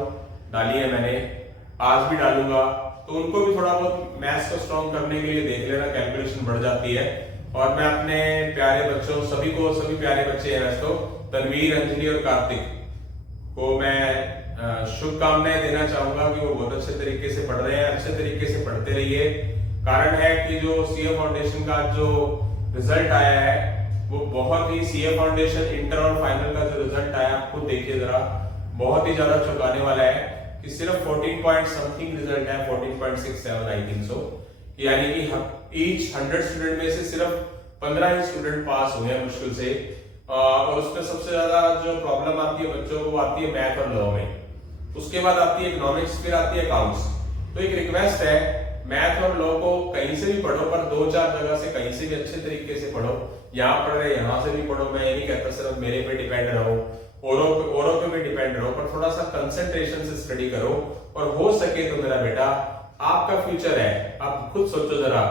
डाली है मैंने, आज भी डालूंगा, तो उनको भी थोड़ा बहुत मैथ्स को स्ट्रॉन्ग करने के लिए देख लेना, कैलकुलेशन बढ़ जाती है। और मैं अपने प्यारे बच्चों सभी प्यारे बच्चे हैं वैसे तो, तनवीर, अंजलि और कार्तिक को मैं शुभकामनाएं देना चाहूंगा कि वो बहुत अच्छे तरीके से पढ़ रहे हैं, अच्छे तरीके से पढ़ते रहिए। कारण है कि जो सीए फाउंडेशन का जो रिजल्ट आया है वो बहुत ही, सीए फाउंडेशन इंटर और फाइनल का जो रिजल्ट आया आप खुद देखिए जरा, बहुत ही ज्यादा चौंकाने वाला है कि सिर्फ 14 पॉइंट समथिंग रिजल्ट है, 14.67 आई थिंक सो, यानी कि ईच 100 स्टूडेंट में से सिर्फ 15 ही स्टूडेंट पास हुए हैं मुश्किल से। और उसमें सबसे ज्यादा जो प्रॉब्लम आती है बच्चों को, आती है मैथ और लॉ में, उसके बाद आती है इकोनॉमिक्स, फिर आती है अकाउंट्स। तो एक रिक्वेस्ट है, मैथ और लॉ को कहीं से भी पढ़ो, पर 2-4 जगह से कहीं से भी अच्छे तरीके से पढ़ो। यहाँ पढ़ रहे यहाँ से भी पढ़ो, मैं ये नहीं कहता सिर्फ मेरे पे डिपेंड रहो, औरों पे भी डिपेंड रहो, पर थोड़ा सा कंसंट्रेशन से स्टडी करो। और हो सके तो मेरा बेटा, आपका फ्यूचर है, आप खुद सोचो जरा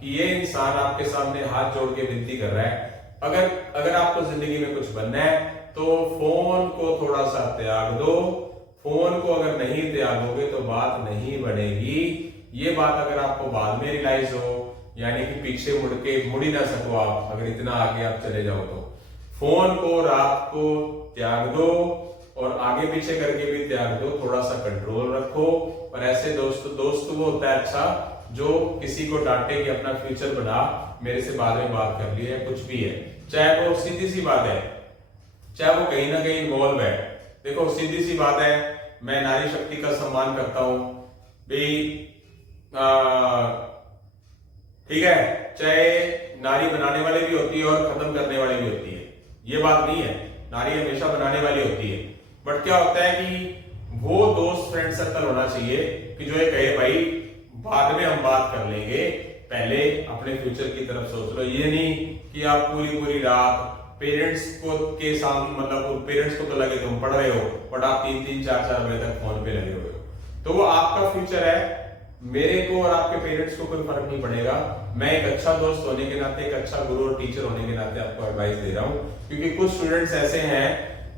कि ये इंसान आपके सामने हाथ जोड़ के विनती कर रहा है, अगर आपको जिंदगी में कुछ बनना है तो फोन को थोड़ा सा त्याग दो। फोन को अगर नहीं त्यागोगे तो बात नहीं बढ़ेगी। ये बात अगर आपको बाद में रियलाइज हो यानी कि पीछे मुड़ ही ना सको आप, अगर इतना आगे आप चले जाओ तो। फोन को रात को त्याग दो और आगे पीछे करके भी त्याग दो, थोड़ा सा कंट्रोल रखो। और ऐसे दोस्त वो होता है अच्छा जो किसी को डांटे कि अपना फ्यूचर बना, मेरे से बाद में बात कर लिए, कुछ भी है, चाहे वो सीधी सी बात है, चाहे वो कहीं ना कहीं इन्वॉल्व है। देखो सीधी सी बात है, मैं नारी शक्ति का सम्मान करता हूं भाई, ठीक है, चाहे नारी बनाने वाली भी होती है और खत्म करने वाली भी होती है, ये बात नहीं है, नारी हमेशा बनाने वाली होती है। बट क्या होता है कि वो दोस्त फ्रेंड सर्कल होना चाहिए कि जो ये कहे भाई बाद में हम बात कर लेंगे, पहले अपने फ्यूचर की तरफ सोच लो। ये नहीं कि आप पूरी रात पेरेंट्स को के सामने, मतलब पेरेंट्स को तो लगे तुम पढ़ रहे हो बट आप 3-4 बजे तक फोन पे लगे हुए हो, तो वो आपका फ्यूचर है। मेरे को और आपके पेरेंट्स को कोई फर्क नहीं पड़ेगा। मैं एक अच्छा दोस्त होने के नाते, एक अच्छा गुरु और टीचर होने के नाते आपको एडवाइस दे रहा हूँ, क्योंकि कुछ स्टूडेंट्स ऐसे हैं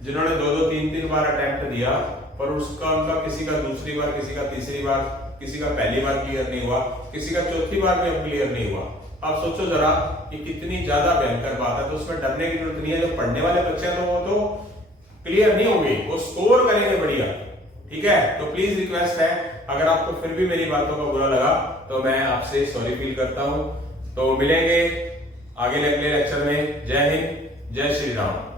जिन्होंने 2-3 बार अटेम्प्ट दिया, पर उनका किसी का दूसरी बार, किसी का तीसरी बार, किसी का पहली बार क्लियर नहीं हुआ, किसी का चौथी बार में क्लियर नहीं हुआ। आप सोचो जरा कि कितनी ज्यादा भयंकर बात है। तो उसमें डरने की जरूरत नहीं है। जो पढ़ने वाले बच्चे हैं तो वो तो क्लियर नहीं होंगे, वो स्कोर करेंगे बढ़िया, ठीक है। तो प्लीज रिक्वेस्ट है, अगर आपको फिर भी मेरी बातों का बुरा लगा तो मैं आपसे सॉरी फील करता हूं। तो मिलेंगे आगे अगले लेक्चर में। जय हिंद, जय श्री राम।